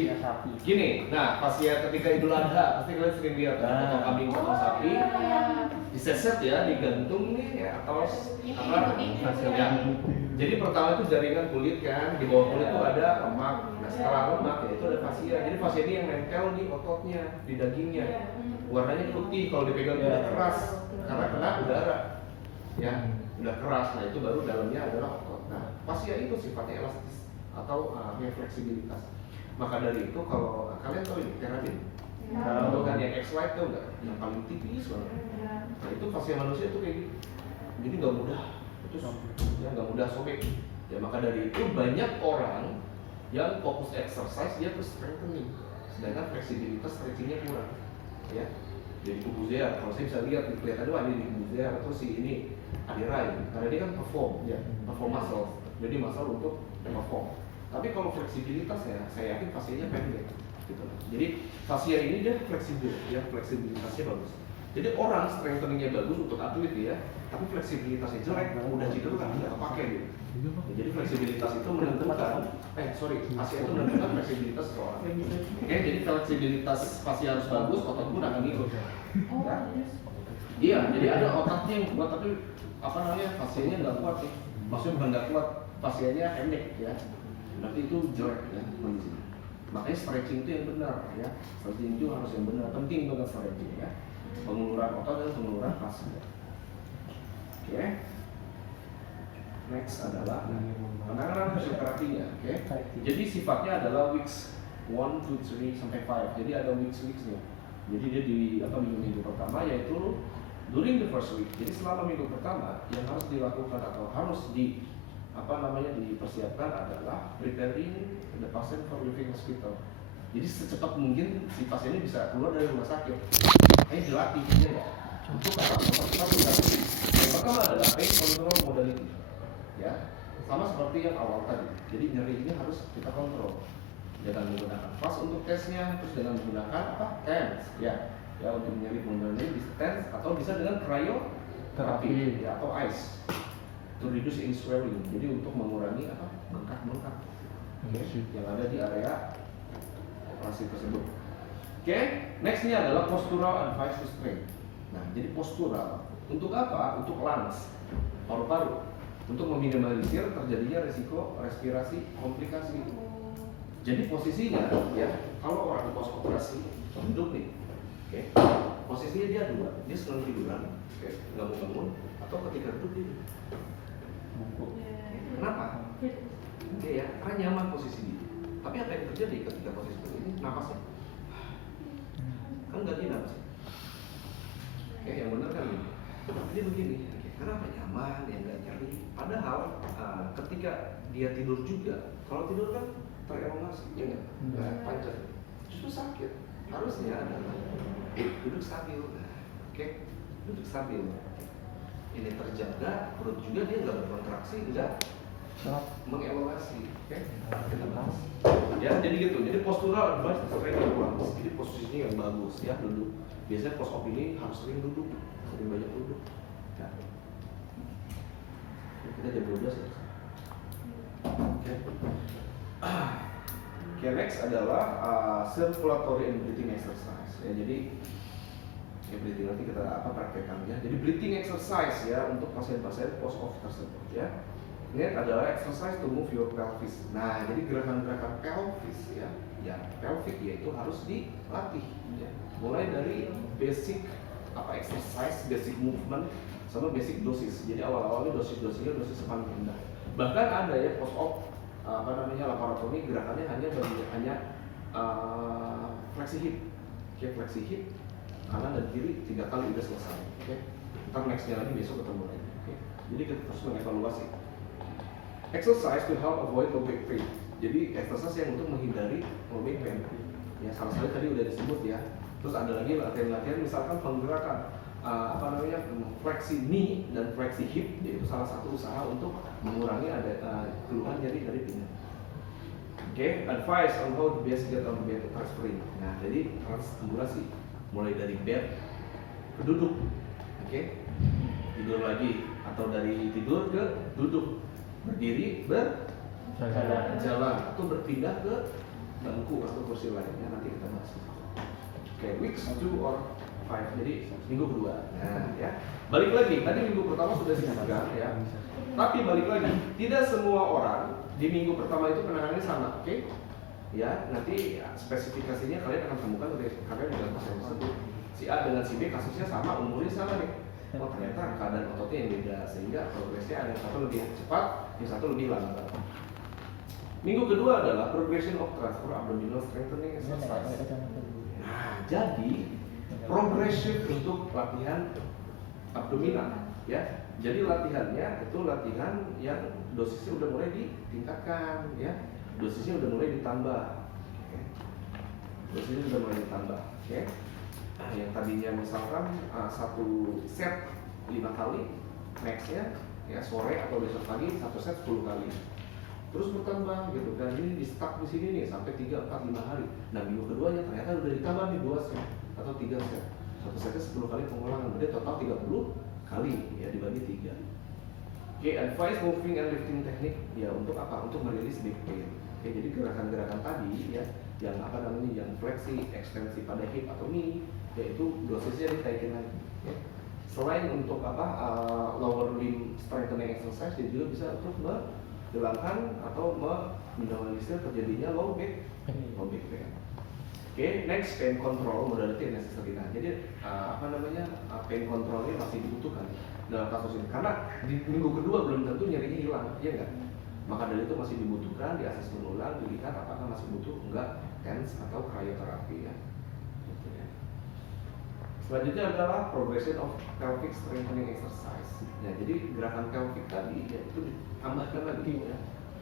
gini, nah fascia ketika Idul Adha pasti kalian sering lihat potong kambing, potong sapi, diseset ya, digantung nih ya atau apa? Ya. Jadi pertama itu jaringan kulit kan, di bawah kulit itu ada lemak. Nah setelah lemak ya itu ada fascia. Jadi fascia ini yang nempel di ototnya, di dagingnya. Warnanya putih, kalau dipegang itu keras karena kena udara. Ya. udah keras, nah itu baru dalamnya adalah otot. Nah, fascia itu sifatnya elastis atau punya fleksibilitas. Maka dari itu kalau kalian tahu ini terabin, tahu kan yang X-Lite tuh enggak, yang paling tipis banget. Nah itu fascia manusia tuh kayak gitu, jadi nggak mudah, terus ya nggak mudah sobek. Ya maka dari itu banyak orang yang fokus exercise dia tuh strengthening, sedangkan fleksibilitas stretchingnya kurang. Ya, jadi Kubuzea, kalau saya bisa lihat kelihatan doang ini di Kubuzea atau si ini Adirai, karena dia kan perform, ya, perform muscle, jadi muscle untuk perform. Tapi kalau fleksibilitas ya, saya yakin fascianya pendek, gitu. Jadi fascia ini dia fleksibel, ya fleksibilitasnya bagus. Jadi orang strengtheningnya bagus untuk atlet ya, tapi fleksibilitasnya jelek, mudah cedera, nggak pakai gitu. Jadi fleksibilitas itu menentukan, fascia itu menentukan fleksibilitas seseorang. Oke, jadi fleksibilitas fascia harus bagus, otot pun akan ikut. Ya? Iya, jadi ada otaknya yang kuat tapi fascianya nggak kuat nih. Maksudnya bukan nggak kuat, fascianya pendek ya. Berarti itu jelek ya kondisinya. Makanya stretching itu yang benar ya. Stretching itu harus yang benar, penting banget stretching ya. Penguluran otot dan penguluran fascia. Oke. Next adalah penanganan fisioterapinya. Oke. Jadi sifatnya adalah weeks 1, 2, 3 sampai 5. Jadi ada weeks-weeksnya. Jadi dia di minggu pertama yaitu during the first week. Jadi selama minggu pertama yang harus dilakukan atau harus dipersiapkan adalah preparing the patient for leaving hospital. Jadi secepat mungkin si pasien ini bisa keluar dari rumah sakit. Ini dilatih ya. Untuk apa? Yang pertama adalah pain control modality. Ya, sama seperti yang awal tadi. Jadi nyeri ini harus kita kontrol dengan menggunakan fast untuk tesnya, terus dengan menggunakan TENS ya untuk nyeri punggung ini bisa TENS atau bisa dengan cryotherapy ya, atau ice to reduce any swelling. Jadi untuk mengurangi bengkak-bengkak yang ada di area operasi tersebut. Oke, nextnya adalah postural advice to strength. Nah, jadi postural untuk apa? Untuk lungs, paru-paru, untuk meminimalisir terjadinya risiko respirasi komplikasi. Jadi posisinya ya, kalau orang pos operasi duduk nih, oke, posisinya dia dua, dia sedang tiduran, oke, nggak mau bangun, atau ketika duduk dia bungkuk. Kenapa? Oke ya, karena nyaman posisi dia. Tapi apa yang terjadi ketika posisi seperti ini? Napasnya kan ganti napas. Oke, yang benar kan ini. Jadi begini, kenapa nyaman, yang nggak nyeri? Padahal ketika dia tidur juga, kalau tidur kan terelongasi, ya nggak panjang, justru sakit. Harusnya adalah duduk stabil, oke, duduk stabil. Ini terjaga, perut juga dia nggak berkontraksi, nggak mengelongasi, oke. Ya, jadi gitu. Jadi postural advice strength lungs. Jadi posisinya yang bagus ya, duduk. Biasanya post op ini harus sering duduk, sering banyak duduk. Ya. Kita jam 12 ya. Oke. Oke, next adalah circulatory and breathing exercise. Ya, jadi breathing nanti kita praktekkan ya. Jadi breathing exercise ya untuk pasien-pasien post op tersebut ya. Ini adalah exercise to move your pelvis. Nah, jadi gerakan-gerakan pelvis ya, pelvic yaitu harus dilatih. Ya. Mulai dari basic exercise, basic movement, sama basic dosis. Jadi awal-awalnya dosis-dosisnya dosis paling rendah. Bahkan ada ya post op laparotomi gerakannya hanya fleksi hip, fleksi hip kanan dan kiri 3 kali udah selesai. Oke. Ntar nextnya lagi besok ketemu lagi. Oke. Jadi kita terus mengevaluasi. Exercise to help avoid low back pain. Jadi exercise yang untuk menghindari low back pain. Ya salah satu tadi udah disebut ya. Terus ada lagi latihan-latihan misalkan penggerakan fleksi knee dan fleksi hip, yaitu salah satu usaha untuk mengurangi keluhan nyeri dari pinggang. Oke, advice on how to best get on bed transferring. Nah, jadi transformasi mulai dari bed ke duduk, oke, tidur lagi atau dari tidur ke duduk, berdiri berjalan atau berpindah ke bangku atau kursi lainnya, nanti kita bahas. Oke, weeks 2 or 5, jadi minggu kedua. Nah, ya. Balik lagi, tadi minggu pertama sudah disebutkan ya. Tapi balik lagi, tidak semua orang di minggu pertama itu penanganannya sama, oke? Ya, nanti spesifikasinya kalian akan temukan dari kalian dengan pasien tersebut. Si A dengan si B kasusnya sama, umurnya sama nih. oh ternyata keadaan ototnya yang beda, sehingga progresnya ada yang satu lebih cepat, yang satu lebih lambat. Minggu kedua adalah progression of transfer abdominal strengthening exercise. Nah, jadi progresif untuk latihan abdominal, ya. Jadi latihannya itu latihan yang dosisnya udah mulai ditingkatkan, ya. Dosisnya udah mulai ditambah. Oke. Dosisnya udah mulai ditambah, oke. Nah, yang tadinya misalkan satu set 5 kali, maxnya ya sore atau besok pagi satu set 10 kali. Terus bertambah gitu, dan ini di stuck di sini nih sampai 3, 4, 5 hari. Nah, minggu keduanya ternyata udah ditambah nih 2 set atau 3 set. Satu setnya 10 kali pengulangan, berarti total 30 kali ya dibagi 3. Oke, advice moving and lifting technique ya untuk apa? Untuk merilis back pain. Oke, jadi gerakan-gerakan tadi ya yang apa namanya, yang fleksi, ekstensi pada hip atau knee, yaitu dosisnya ditaikin lagi. Ya. Selain untuk apa lower limb strengthening exercise, dia juga bisa untuk menghilangkan atau meminimalisir terjadinya low back pain. Oke, next pain control modality necessary. Nah, jadi apa namanya pain control ini masih dibutuhkan dalam kasus ini karena di minggu kedua belum tentu nyerinya hilang, ya enggak? Maka dari itu masih dibutuhkan di asesmen ulang, dilihat apakah masih butuh enggak TENS atau cryoterapi ya. Gitu ya. Selanjutnya adalah progression of pelvic strengthening exercise. Ya, jadi gerakan pelvic tadi ya itu ditambahkan lagi ya.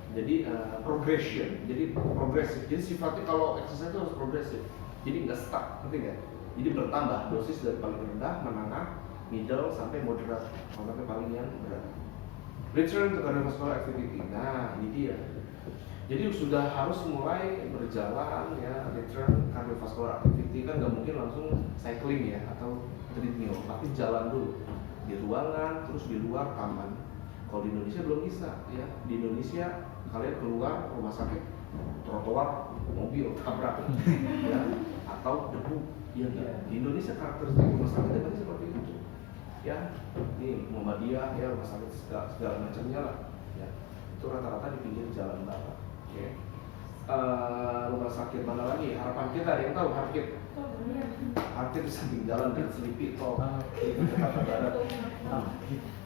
Jadi progression, jadi progresif. Jadi sifatnya kalau exercise itu harus progresif. Jadi nggak stuck, ngerti nggak? Jadi bertambah dosis dari paling rendah, menengah, middle sampai moderate, sampai paling yang berat. Return to cardiovascular activity. Nah, ini dia. Jadi sudah harus mulai berjalan ya, return cardiovascular activity kan nggak mungkin langsung cycling ya atau treadmill, tapi jalan dulu di ruangan, terus di luar taman. Kalau di Indonesia belum bisa ya. Di Indonesia kalian keluar rumah sakit, trotoar, mobil tabrak ya, atau debu, ya enggak. Di Indonesia karakteristik rumah sakit tadi seperti itu. Ya, ini Muhammadiyah ya, rumah sakit segala macamnya lah. Ya, itu rata-rata di pinggir jalan bapak. Oke. Rumah sakit mana lagi? Harapan kita ada yang tahu Harkit? Harkit di samping jalan dan Selipi tol. Itu Jakarta Barat.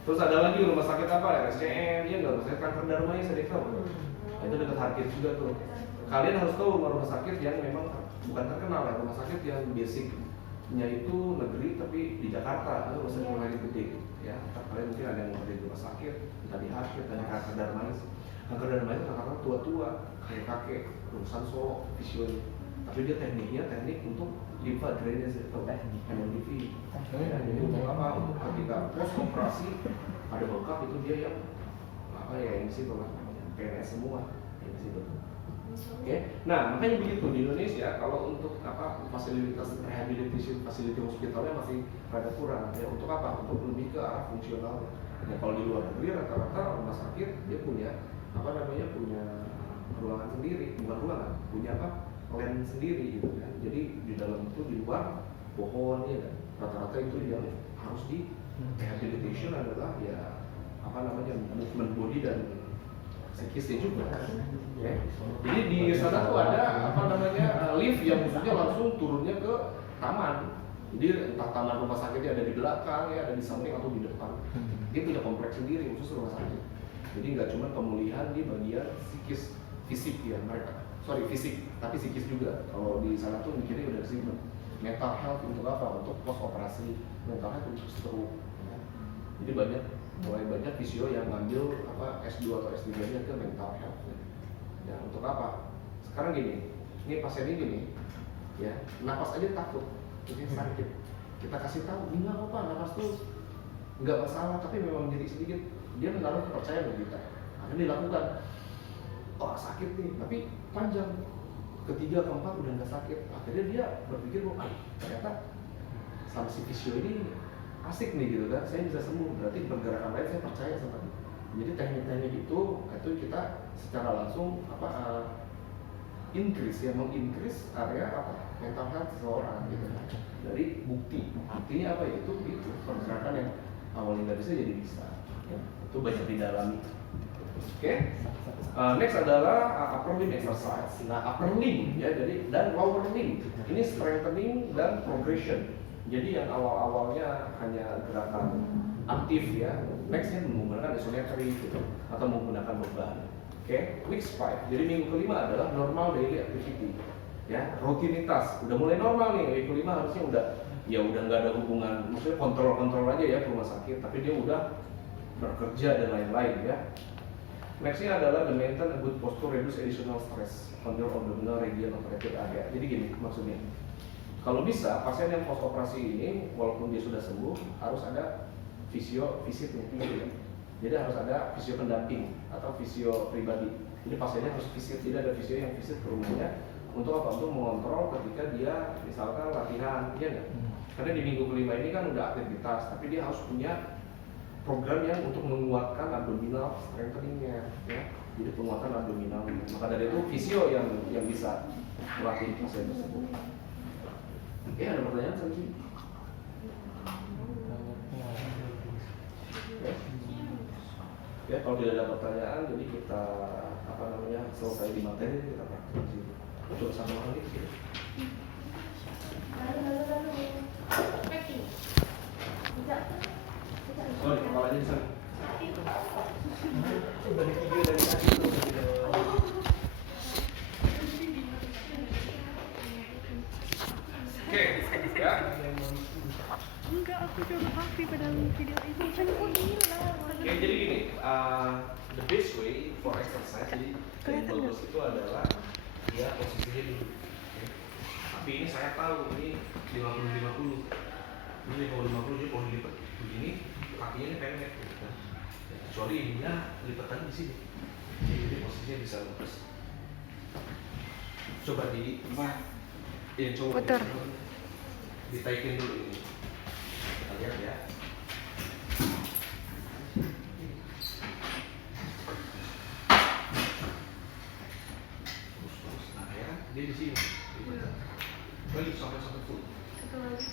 Terus ada lagi rumah sakit apa? RSCM, ya nggak? Rumah sakit kanker Dharma ya, saya tahu. Nah, itu dekat Harkit juga tuh. Kalian harus tahu rumah sakit yang memang bukan terkenal ya, rumah sakit yang basicnya itu negeri tapi di Jakarta, itu rumah sakit mulai gede. Ya, kalian mungkin ada yang mau di rumah sakit, entah di Harkit, dan kanker Dharma. Kanker Dharma itu rata-rata tua-tua, kakek-kakek, lulusan so, visionya. Tapi dia tekniknya teknik untuk limfa drainase atau MLDV. Ya, jadi untuk apa? Untuk ketika post operasi ada bengkak itu dia yang apa ya, yang situ lah namanya PNS semua yang situ. Oke, nah makanya begitu di Indonesia kalau untuk apa fasilitas rehabilitation facility hospitalnya masih rada kurang ya. Untuk apa? Untuk lebih ke arah fungsional. Ya, kalau di luar negeri rata-rata rumah sakit dia punya apa namanya, punya ruangan sendiri, bukan ruangan, punya apa, land sendiri gitu kan. Jadi di dalam itu di luar pohon ya kan. Rata-rata itu yang harus di rehabilitation adalah ya apa namanya movement body dan psikisnya juga. Ya. Jadi di sana tuh ada apa namanya lift yang maksudnya langsung turunnya ke taman. Jadi entah taman rumah sakitnya ada di belakang ya, ada di samping atau di depan. Dia punya kompleks sendiri khusus rumah sakit. Jadi nggak cuma pemulihan di bagian psikis, fisik ya mereka. Sorry fisik, tapi psikis juga. Kalau di sana tuh mikirnya udah sih mental health untuk apa? Untuk post operasi, mental health untuk stroke. Ya. Jadi mulai banyak fisio yang ngambil apa S2 atau S3-nya ke mental health. Ya, untuk apa? Sekarang gini, ini pasien ini nih, ya napas aja takut, ini sakit. Kita kasih tahu, ini nggak apa-apa, napas tuh nggak masalah, tapi memang jadi sedikit. Dia menaruh kepercayaan ke kita, akan dilakukan. Oh sakit nih, tapi panjang. Ketiga, keempat udah nggak sakit. Akhirnya dia berpikir, ternyata sama si fisio ini asik nih gitu kan, saya bisa sembuh. Berarti pergerakan lain saya percaya sama dia. Jadi teknik-teknik itu kita secara langsung apa increase ya, mengincrease area apa mental health seseorang gitu kan. Dari buktinya apa ya, itu pergerakan yang awalnya nggak bisa jadi bisa ya. Itu banyak didalami. Oke. Next adalah upper limb exercise. Nah upper limb ya, jadi dan lower limb ini strengthening dan progression. Jadi yang awal-awalnya hanya gerakan aktif ya, nextnya menggunakan isometri gitu, atau menggunakan beban. Oke, week 5. Jadi minggu kelima adalah normal daily activity. Ya, rutinitas. Udah mulai normal nih, week kelima harusnya udah nggak ada hubungan, maksudnya kontrol aja ya ke rumah sakit, tapi dia udah bekerja dan lain-lain ya. Nextnya adalah the maintain a good posture, reduce additional stress on your abdominal region operated area. Jadi gini maksudnya, kalau bisa pasien yang post operasi ini walaupun dia sudah sembuh harus ada visitnya gitu ya. Jadi harus ada fisio pendamping atau visio pribadi. Jadi pasiennya harus visit, tidak ada visio yang visit ke rumahnya untuk apa? Untuk mengontrol ketika dia misalkan latihan, ya nggak? Karena di minggu kelima ini kan udah aktivitas, tapi dia harus punya program yang untuk menguatkan abdominal strengtheningnya, ya. Jadi penguatan abdominal. Maka dari itu visio yang bisa melatih pasien tersebut. Oke, ada pertanyaan sampai sini? Ya, kalau tidak ada pertanyaan, jadi kita selesai di materi, kita praktek di sini. Coba satu orang lagi sih. Sorry, kepalanya di sana. Dari video dari tadi tuh video. Oke, ya. Enggak, aku coba copy padahal video itu kan aku hilang. Oke, jadi gini, the best way for exercise jadi yang bagus itu adalah dia posisinya dulu. Oke. Tapi ini saya tahu ini 50-50. Ini 50-50 jadi kalau dilipat begini kakinya ini pendek gitu kan. Ya, kecuali ininya lipatan di sini. Jadi posisinya bisa bagus. Coba coba Putar. ditaikin dulu ini. Kita lihat ya. Terus, nah ya, dia di sini. Balik sampai full. Satu lagi.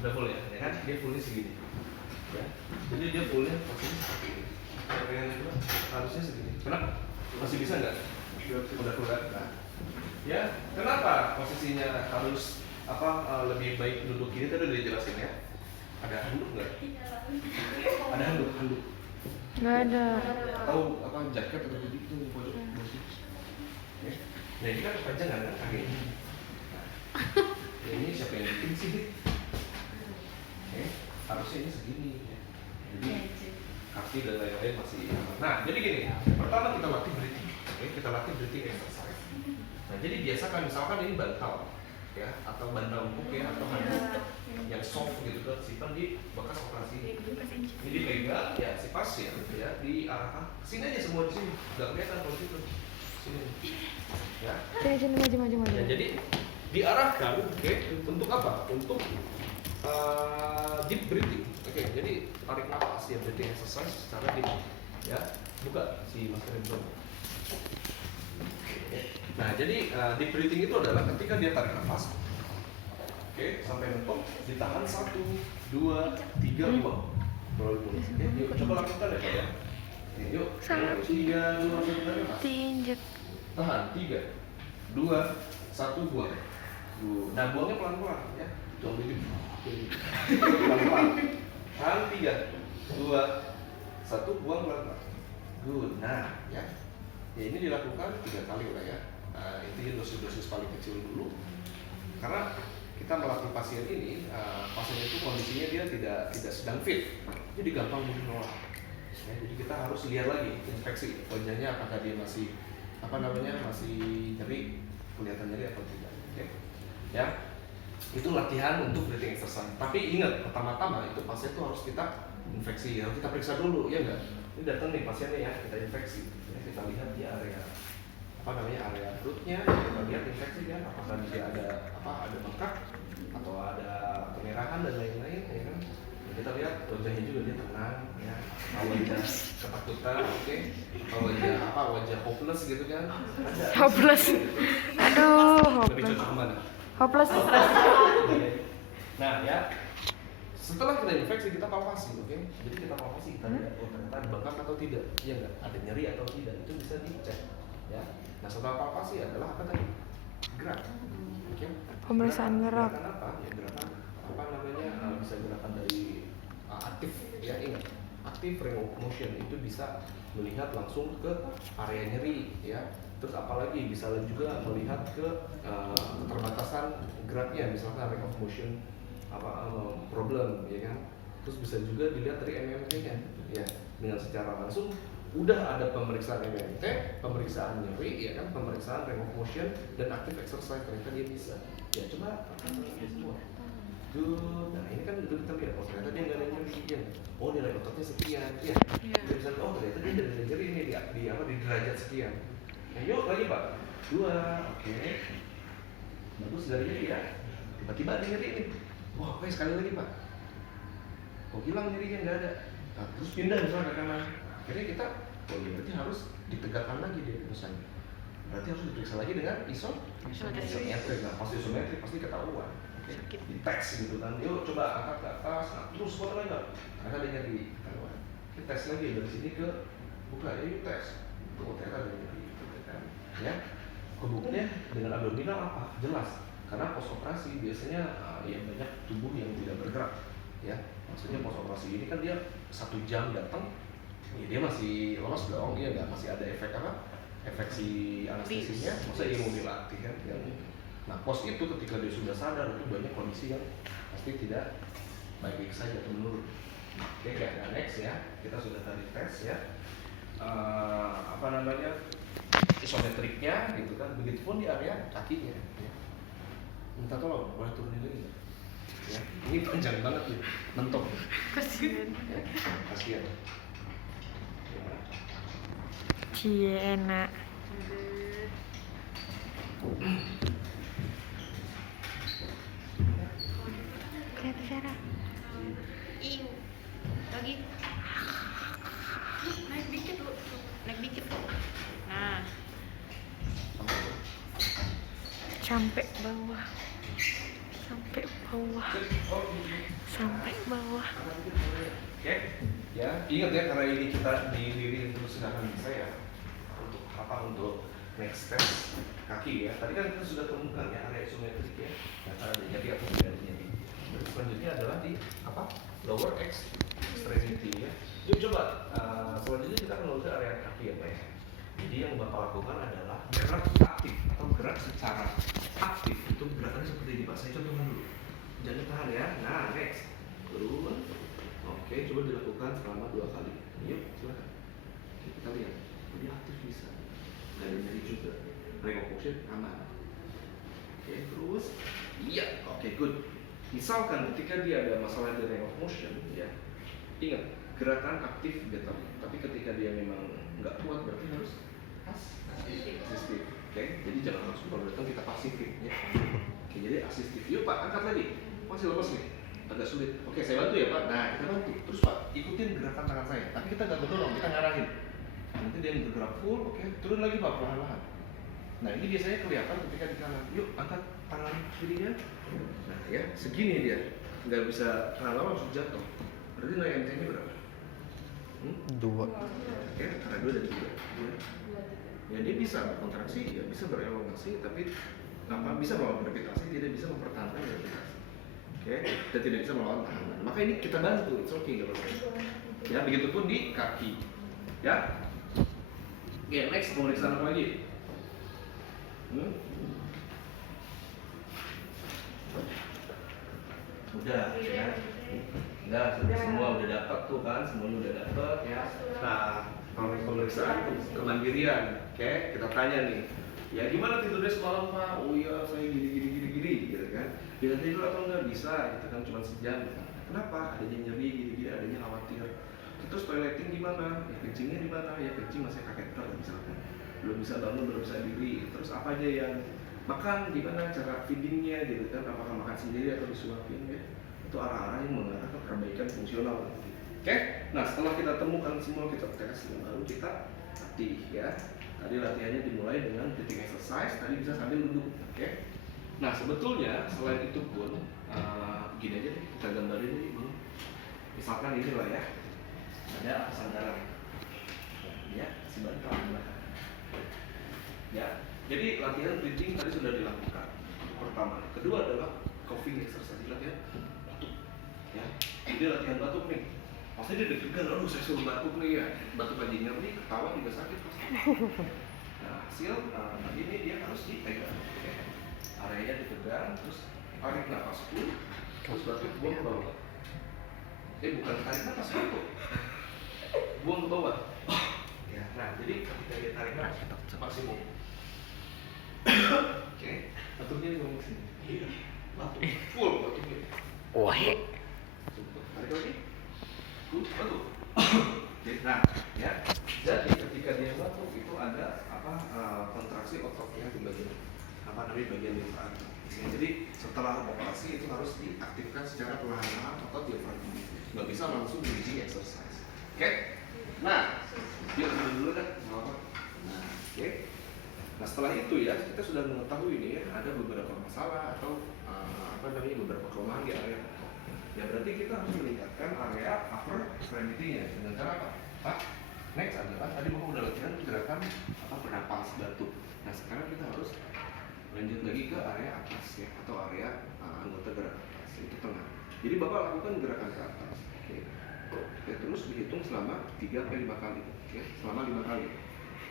Udah full ya kan? Dia fullnya segini. Ya. Jadi dia fullnya posisinya seperti ini. Saya pengen itu harusnya segini. Kenapa? Masih bisa nggak? Udah full kan? Nah. Ya, kenapa posisinya harus lebih baik duduk gini? Tadi udah dijelasin ya. Ada handuk nggak? Ada handuk. Nggak ada. Tahu jaket atau begitu di pojok posisi. Ya. Nah ini kan kepanjangan kan kakinya. Nah, ya ini siapa yang bikin sih? Harusnya ini segini ya. Jadi kaki dan lain-lain masih aman. Nah jadi gini, pertama kita latih breathing. Kita latih breathing exercise. Nah jadi biasakan misalkan ini bantal ya, atau bantal empuk ya, atau handuk yang soft gitu kan, simpan di bekas operasi. Ini dipegang ya si pasien ya, diarahkan sini aja semua di sini, nggak kelihatan kalau situ sini ya. Sini maju. Ya, jadi diarahkan, untuk apa? Untuk deep breathing. Oke, jadi tarik nafas ya, breathing exercise secara deep. Ya, buka si masker itu. Nah, jadi deep breathing itu adalah ketika dia tarik nafas. Oke, sampai mentok, ditahan 1, 2, 3, buang. Oke, yuk coba lakukan ya, Pak ya. Yuk, 3, 2, 1, tarik nafas. Diinjek. Tahan 3, 2, 1, buang. Nah, buangnya pelan-pelan ya. Jangan begitu. Pelan-pelan. Tahan 3, 2, 1, buang pelan-pelan. Good. Nah, ya. Ya ini dilakukan 3 kali lah ya. Intinya dosis-dosis paling kecil dulu. Karena kita melatih pasien ini, pasien itu kondisinya dia tidak sedang fit, jadi gampang mudah menolak. Ya, jadi kita harus lihat lagi inspeksi wajahnya apakah dia masih masih nyeri, kelihatan nyeri atau tidak. Oke. Ya, itu latihan untuk breathing exercise. Tapi ingat, pertama-tama itu pasien itu harus kita infeksi, harus kita periksa dulu, ya enggak? Ini datang nih pasiennya ya, kita infeksi. Ya, kita lihat di area area perutnya, kita lihat infeksi kan, apakah dia ada bengkak atau ada kemerahan dan lain-lain, ya kan? Kita kita lihat wajahnya juga dia tenang ya, wajah ketakutan, oke, wajah apa, wajah hopeless gitu kan, ada. Hopeless. Aduh, Lebih hopeless. cocok kemana? Hopeless. Nah ya, setelah kita infeksi kita palpasi, oke? Jadi kita palpasi, kita lihat oh ternyata ada bengkak atau tidak, iya nggak? Ada nyeri atau tidak, itu bisa dicek, ya. Nah setelah palpasi adalah apa tadi? Gerak, oke? Pemeriksaan gerak. Gerakan apa? Ya gerakan apa namanya? Bisa gerakan dari aktif, ya ingat. Aktif range of motion itu bisa melihat langsung ke area nyeri, ya. Terus apalagi bisa juga melihat ke keterbatasan geraknya, misalkan range of motion problem, ya kan. Terus bisa juga dilihat dari MMT-nya, ya. Dengan secara langsung udah ada pemeriksaan MMT, pemeriksaan nyeri, ya kan, pemeriksaan range of motion dan active exercise, ternyata dia bisa. Ya coba dia semua. Good. Nah ini kan udah kita lihat, oh ternyata dia nggak ada nyeri, ya. Oh nilai ototnya sekian, ya. Kita bisa lihat, oh ternyata dia ada nyeri ini di derajat sekian. Nah, yuk lagi pak, 2, oke. Bagus dari nyeri ya. Tiba-tiba ada nyeri ini. Wah, oke sekali lagi pak. Kok hilang nyerinya nggak ada. Nah, terus pindah misalnya ke kanan. Akhirnya kita, oh iya berarti harus ditegakkan lagi dia misalnya. Berarti harus diperiksa lagi dengan isometrik. Nah, pas isometrik pasti ketahuan. Oke. Di tes gitu kan. Yuk coba angkat ke atas. Nah, terus buat lagi nggak? Karena ada nyeri ketahuan. Kita tes lagi dari sini ke buka. Yuk tes. Oh ternyata ada nyeri. Ya, kebuknya dengan abdominal apa? Jelas, karena pos operasi biasanya ya banyak tubuh yang tidak bergerak, ya. Maksudnya pos operasi ini kan dia 1 jam datang, ya dia masih lolos dong, dia nggak masih ada efek apa? Efek si anestesinya, masa dia mau dilatih kan? Ya. Nah pos itu ketika dia sudah sadar itu banyak kondisi yang pasti tidak baik-baik saja atau menurun. Oke, nah next ya, kita sudah tadi tes ya. Apa namanya? Isometriknya gitu kan, begitupun di area kakinya ya. Minta tolong, boleh turunin lagi nggak? Ya, ini panjang banget nih, mentok Kasihan. ya, kasihan ya. Cie enak. Lihat Vera. Iu. Lagi. Naik dikit lu. Naik dikit. Nah. Sampai bawah. Sampai bawah. Sampai bawah. Oke, ya ingat ya karena ini kita didiriin terus sedangkan bisa ya untuk apa, untuk next test kaki ya. Tadi kan kita sudah temukan ya area isometrik ya, antara ada nyeri atau tidak ada nyeri. Terus selanjutnya adalah di apa, lower extremity ya. Yuk coba selanjutnya kita akan menuju area kaki ya pak ya. Jadi yang bapak lakukan adalah gerak aktif atau gerak secara aktif. Itu gerakannya seperti ini pak. Saya contohkan dulu. Jangan tahan ya. Nah next turun. Oke, coba dilakukan selama 2 kali. Yuk, silakan. Oke, kita lihat. Jadi aktif bisa. Gak ada nyeri juga. Range of motion aman. Oke, terus. Iya, oke, good. Misalkan ketika dia ada masalah di range of motion, ya, ingat gerakan aktif better. Tapi ketika dia memang nggak kuat, berarti harus asistif. Oke, jadi jangan langsung kalau datang kita pasifin, ya. Oke, jadi asistif. Yuk Pak, angkat lagi. Masih lepas nih. Agak sulit. Oke, saya bantu ya Pak. Nah, kita bantu. Terus Pak, ikutin gerakan tangan saya. Tapi kita nggak mendorong, kita ngarahin. Nanti dia bergerak full. Oke, turun lagi Pak, perlahan-lahan. Nah, ini biasanya kelihatan ketika di kanan. Yuk, angkat tangan kirinya. Nah, ya, segini dia. Nggak bisa tangan lama langsung jatuh. Berarti nilai MT-nya berapa? 2. Oke, karena 2 dan 3. Ya, dia bisa berkontraksi, ya bisa berelongasi, tapi apa bisa melawan gravitasi, tidak bisa mempertahankan gravitasi. Oke, dan tidak bisa melawan tahanan. Maka ini kita bantu, it's okay kalau ya, begitupun di kaki. Ya. Oke, next pemeriksaan apa lagi? Udah, ya. Udah, semua udah dapat tuh kan, semuanya udah dapat ya. Nah, pemeriksaan kemandirian. Oke, kita tanya nih. Ya gimana tidurnya semalam Pak? Oh iya, saya gini gitu kan. Bisa tidur atau enggak? Bisa, itu kan cuma sejam. Kenapa? Adanya nyeri gini-gini, adanya khawatir. Terus toileting gimana? Ya kencingnya di mana? Ya kencing masih kateter misalkan. Belum bisa bangun, belum bisa diri. Terus apa aja yang makan gimana cara feedingnya gitu kan? Apakah makan sendiri atau disuapin ya? itu arah-arah yang mengarah ke perbaikan fungsional. Oke, nah setelah kita temukan semua, kita tes, baru kita latih ya. Tadi latihannya dimulai dengan breathing exercise, tadi bisa sambil duduk. Oke, nah sebetulnya selain itu pun gini aja deh, kita gambarin ini. Misalkan ini lah ya, ada kesadaran ya, si bantal ya. Jadi latihan breathing tadi sudah dilakukan. Pertama, kedua adalah coughing exercise, latihan batuk ya. Jadi latihan batuk nih, pasti dia deg-degan, aduh saya suruh batuk nih ya, batuk bajinya nih, ketawa juga sakit pasti. Nah hasil ini dia harus dipegang, oke. Areanya dipegang, terus tarik nafas full, terus batuk buang ke bawah. Bukan tarik nafas, batuk buang ke bawah ya. Nah jadi ketika dia tarik nafas maksimum, oke, batuknya buang ke sini. Iya, batuk full, batuknya. Tarik lagi, batuk. Oke, nah ya, jadi ketika dia batuk itu ada kontraksi ototnya di bagian bagian limfa. Ya, jadi setelah operasi itu harus diaktifkan secara perlahan-lahan otot diafragma. Nggak bisa langsung breathing exercise. Oke? Nah, yuk dulu kan, nah, oke. Nah setelah itu ya kita sudah mengetahui ini ya ada beberapa masalah atau beberapa kelemahan di area otot. Ya berarti kita harus meningkatkan area upper extremity-nya dengan cara apa? Pak, next adalah tadi Bapak udah latihan gerakan bernapas batuk. Nah sekarang kita harus lanjut lagi ke area atas ya, atau area anggota gerak atas, itu tengah. Jadi Bapak lakukan gerakan ke atas. Oke, terus dihitung selama 3-5 kali. Oke, selama 5 kali.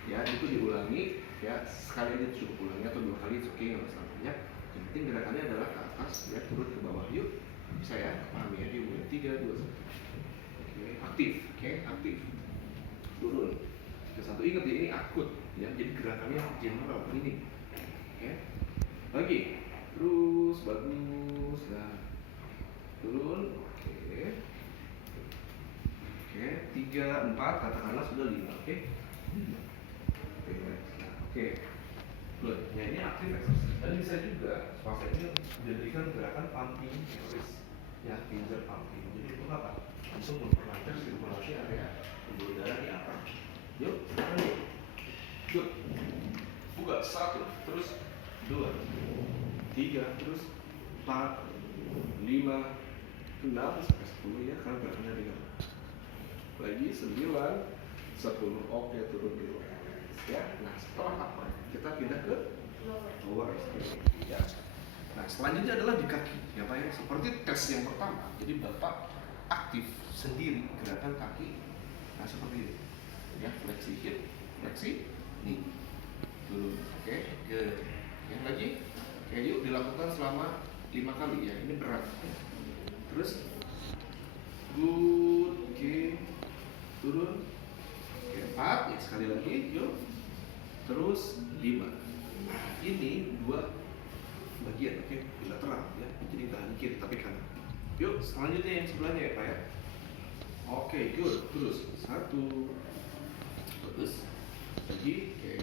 Ya, itu diulangi ya, sekali aja cukup ulangi atau 2 kali oke, nggak masalah ya. Yang penting gerakannya adalah ke atas ya, turun ke bawah. Yuk, bisa ya, pahami ya, dimulai 3, 2, 1. Oke, aktif, oke, aktif. Turun. 1, ingat ya, ini akut ya, jadi gerakannya general ini. Oke, lagi, terus bagus, nah turun, oke, 3, 4, katakanlah sudah 5, oke, oke, good. Ya ini aktif exercise. Dan bisa juga fase ini dijadikan gerakan pumping exercise, ya finger pumping. Jadi itu apa? Untuk memperlancar sirkulasi area pembuluh darah di atas. Yuk, sekarang yuk, good. Buka 1, terus 2, 3, terus 4, 5, 6 sampai 10 ya, karena gerakannya ringan. Lagi 9, 10, oke, turun dulu ya. Nah setelah apa? Kita pindah ke lower extremity ya. Nah selanjutnya adalah di kaki ya Pak ya. Seperti tes yang pertama, jadi Bapak aktif sendiri gerakan kaki. Nah seperti ini ya, fleksi hip, fleksi knee, turun, oke, good. Yang lagi, oke, yuk dilakukan selama 5 kali ya, ini berat. Terus good, oke, turun, oke, 4 ya, sekali lagi, yuk. Terus 5. Nah, ini 2 bagian, oke, bilateral ya, jadi tahan kiri tapi kanan. Yuk, selanjutnya yang sebelahnya ya Pak ya. Oke, good, terus 1, terus lagi, oke,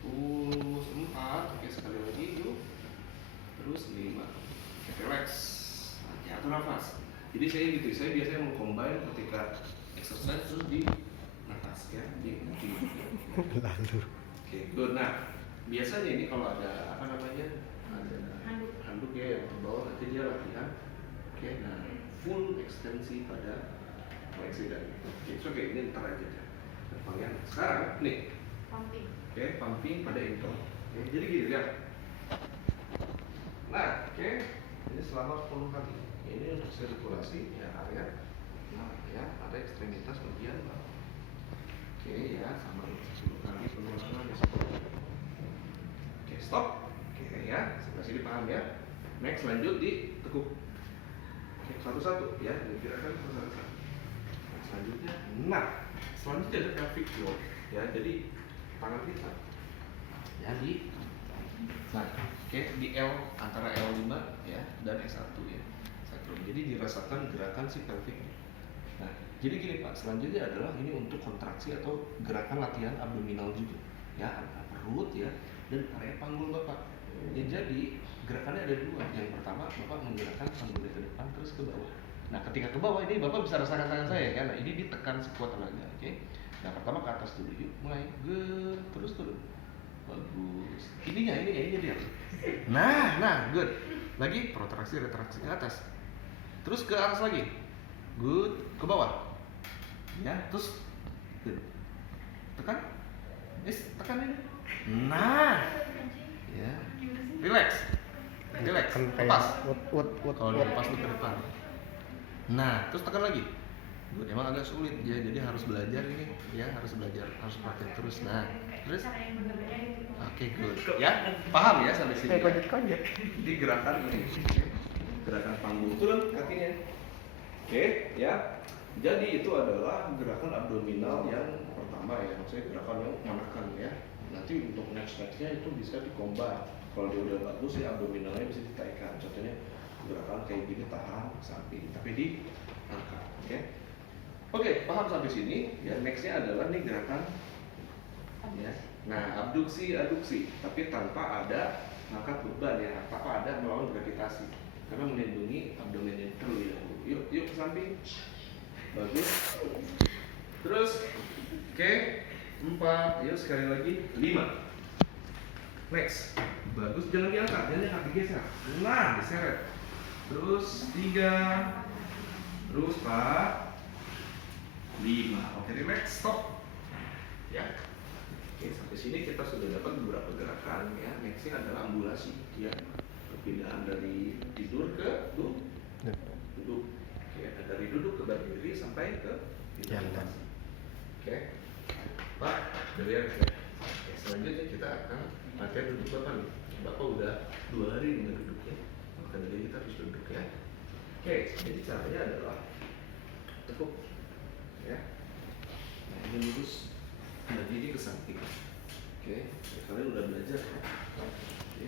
terus 4, oke, sekali lagi, yuk. Terus 5, oke, relax, ya, atur nafas. Jadi saya gitu, saya biasanya mengcombine ketika exercise terus di nafas ya, di lalu. Oke, good. Nah, biasanya ini kalau ada ada handuk ya yang terbawa, nanti dia latihan. Oke, nah full ekstensi pada fleksi dan oke, ini ntar aja ya. Gampangnya. Sekarang nih, Pumping. oke, pumping pada ankle. Oke, jadi gini lihat. Nah, oke, ini selama 10 kali. Ini untuk sirkulasi ya area. Nah, ya ada ekstremitas bagian bawah. Oke ya, sama 10 kali pengulangan ya. Oke, stop. Oke ya, sampai sini paham ya. Next lanjut di tekuk. Oke, satu-satu ya, gerakan satu-satu. Nah, selanjutnya ada pelvic floor ya, jadi tangan kita ya di oke, di L antara L5 ya dan S1 ya. Jadi dirasakan gerakan si pelvic. Nah, jadi gini Pak, selanjutnya adalah ini untuk kontraksi atau gerakan latihan abdominal juga ya, area perut ya dan area panggul Bapak. Ya, jadi gerakannya ada dua. Yang pertama Bapak menggerakkan panggulnya ke depan terus ke bawah. Nah ketika ke bawah ini Bapak bisa rasakan tangan saya kan. Nah, ini ditekan sekuat tenaga, oke? Nah pertama ke atas dulu, yuk mulai terus turun. Bagus. Ininya dia. Nah, good. Lagi retraksi ke atas. Terus ke atas lagi. Good. Ke bawah. Ya, terus good. Tekan. Tekan ini. Nah. Ya. Relax. Kan kayak Lepas. wut. Kalau dilepas tuh ke depan. Nah, terus tekan lagi. Good. Emang agak sulit ya, jadi harus belajar ini. Ya, harus praktek terus. Nah, terus. Oke, good. Ya, paham ya sampai sini. Kayak konyet. Di gerakan ini. Gerakan panggung turun kakinya. Oke, ya. Jadi itu adalah gerakan abdominal yang pertama ya, maksudnya gerakan yang menekan ya. Nanti untuk nextnya itu bisa dicombine. Kalau dia udah bagus ya abdominalnya bisa ditaikkan. Contohnya gerakan kayak gini tahan samping, tapi diangkat. Oke, paham sampai sini? Ya, nextnya adalah nih gerakan ya. Nah, abduksi, tapi tanpa ada angkat beban ya, tanpa ada melawan gravitasi. Karena melindungi abdomennya terlebih dahulu. Yuk ke samping. Bagus. Terus, oke, 4. Yuk sekali lagi 5. Next. Bagus, jangan diangkat digeser. Nah, diseret. Terus 3. Terus 4. 5. Oke, relax, stop. Ya. Oke, sampai sini kita sudah dapat beberapa gerakan ya. Nextnya adalah ambulasi ya. Perpindahan dari tidur ke duduk. Oke, dari duduk ke berdiri sampai ke Jalan. Oke. Pak, udah beres ya. Oke, selanjutnya kita akan latihan duduk Bapak nih. Bapak udah 2 hari dengan duduk ya. Maka dari kita harus duduk ya. Oke, jadi caranya adalah tekuk ya. Nah, ini lurus. Nah, ini ke samping. Oke, ya, kalian udah belajar ya. Oke.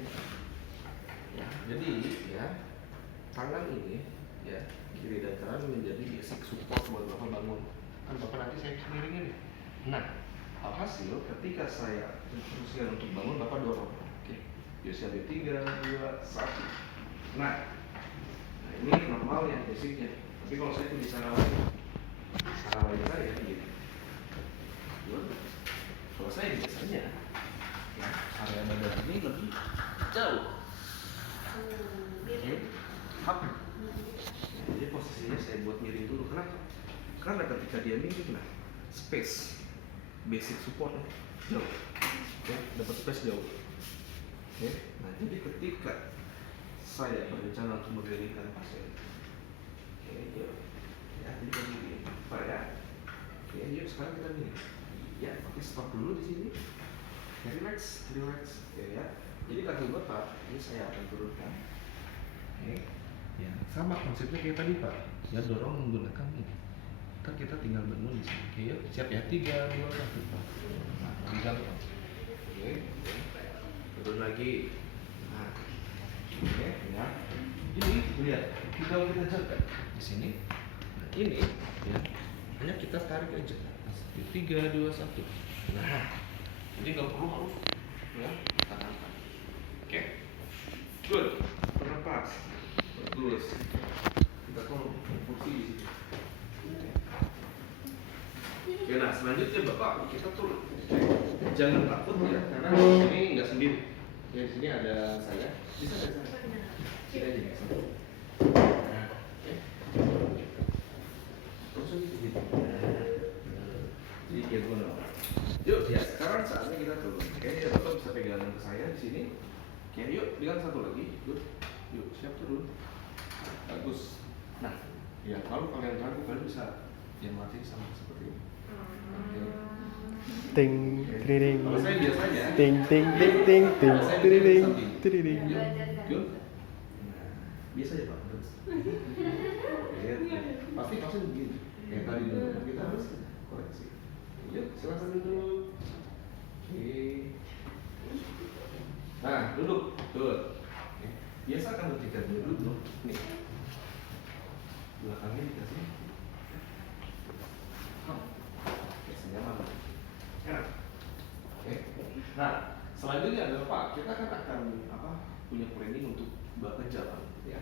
Ya, jadi ya tangan ini ya kiri dan kanan menjadi basic support buat Bapak bangun. Kan Bapak nanti saya miringin nih. Nah, alhasil ketika saya instruksikan untuk bangun Bapak dorong. Oke. Yuk siap 3, 2, 1. Nah, ini normalnya basicnya. Tapi kalau saya itu cara lain saya gitu. Kalau saya biasanya ya, area badan ini lebih jauh. Oke. Hap. Jadi posisinya saya buat miring dulu. Kenapa? Karena ketika dia miring, nah space basic support jauh. Oke, dapat space jauh. Oke. Nah, jadi ketika saya berencana untuk memiringkan pasien. Oke, yuk. Ya, jadi begini. Pak ya. Oke, yuk sekarang kita miring. Ya, oke, stop dulu di sini. Ya, relax. Oke ya. Jadi kaki Bapak ini saya akan turunkan. Oke. Ya, sama konsepnya kayak tadi Pak. Ya, dorong menggunakan ini. Ntar kita tinggal bangun di sini. Oke, yuk. Siap ya. 3, 2, 1 Pak. Nah, digantung. Oke. Turun lagi. Nah. Oke, ya. Ini lihat. Tinggal kita jaga di sini. Nah, ini ya. Hanya kita tarik aja. 3, 2, 1. Nah, jadi nggak perlu harus ya tahan. Oke, good. Bernapas. Bagus. Kita tolong fungsi di sini. Oke, nah selanjutnya Bapak kita turun. Jangan takut ya, karena ini nggak sendiri. Ya, di sini ada saya. Bisa ada saya. Sini aja. Nah, oke. Terus gitu. Jadi diagonal. Yuk ya, sekarang saatnya kita turun. Oke, ya Bapak bisa pegangan ke saya di sini. Oke, yuk pegang satu lagi. Good. Yuk, siap turun. Bagus. Nah, ya kalau kalian ragu kalian bisa yang mati sama seperti ini. Oke. Ting, triring. Kalau saya biasanya Ting, ting, ting, ting, ting, triring, triring. Yuk, good. Nah, biasa ya Pak. Terus. Oke, pasti begini. Kayak tadi dulu kita harus koreksi. Yuk, silakan duduk. Oke. Nah, duduk. Good. Oke. Biasakan ketika dia duduk, nih. Belakangnya dikasih. Oke, senyaman. Enak. Oke. Nah, Selanjutnya adalah Pak, kita kan akan punya planning untuk bakal jalan, ya.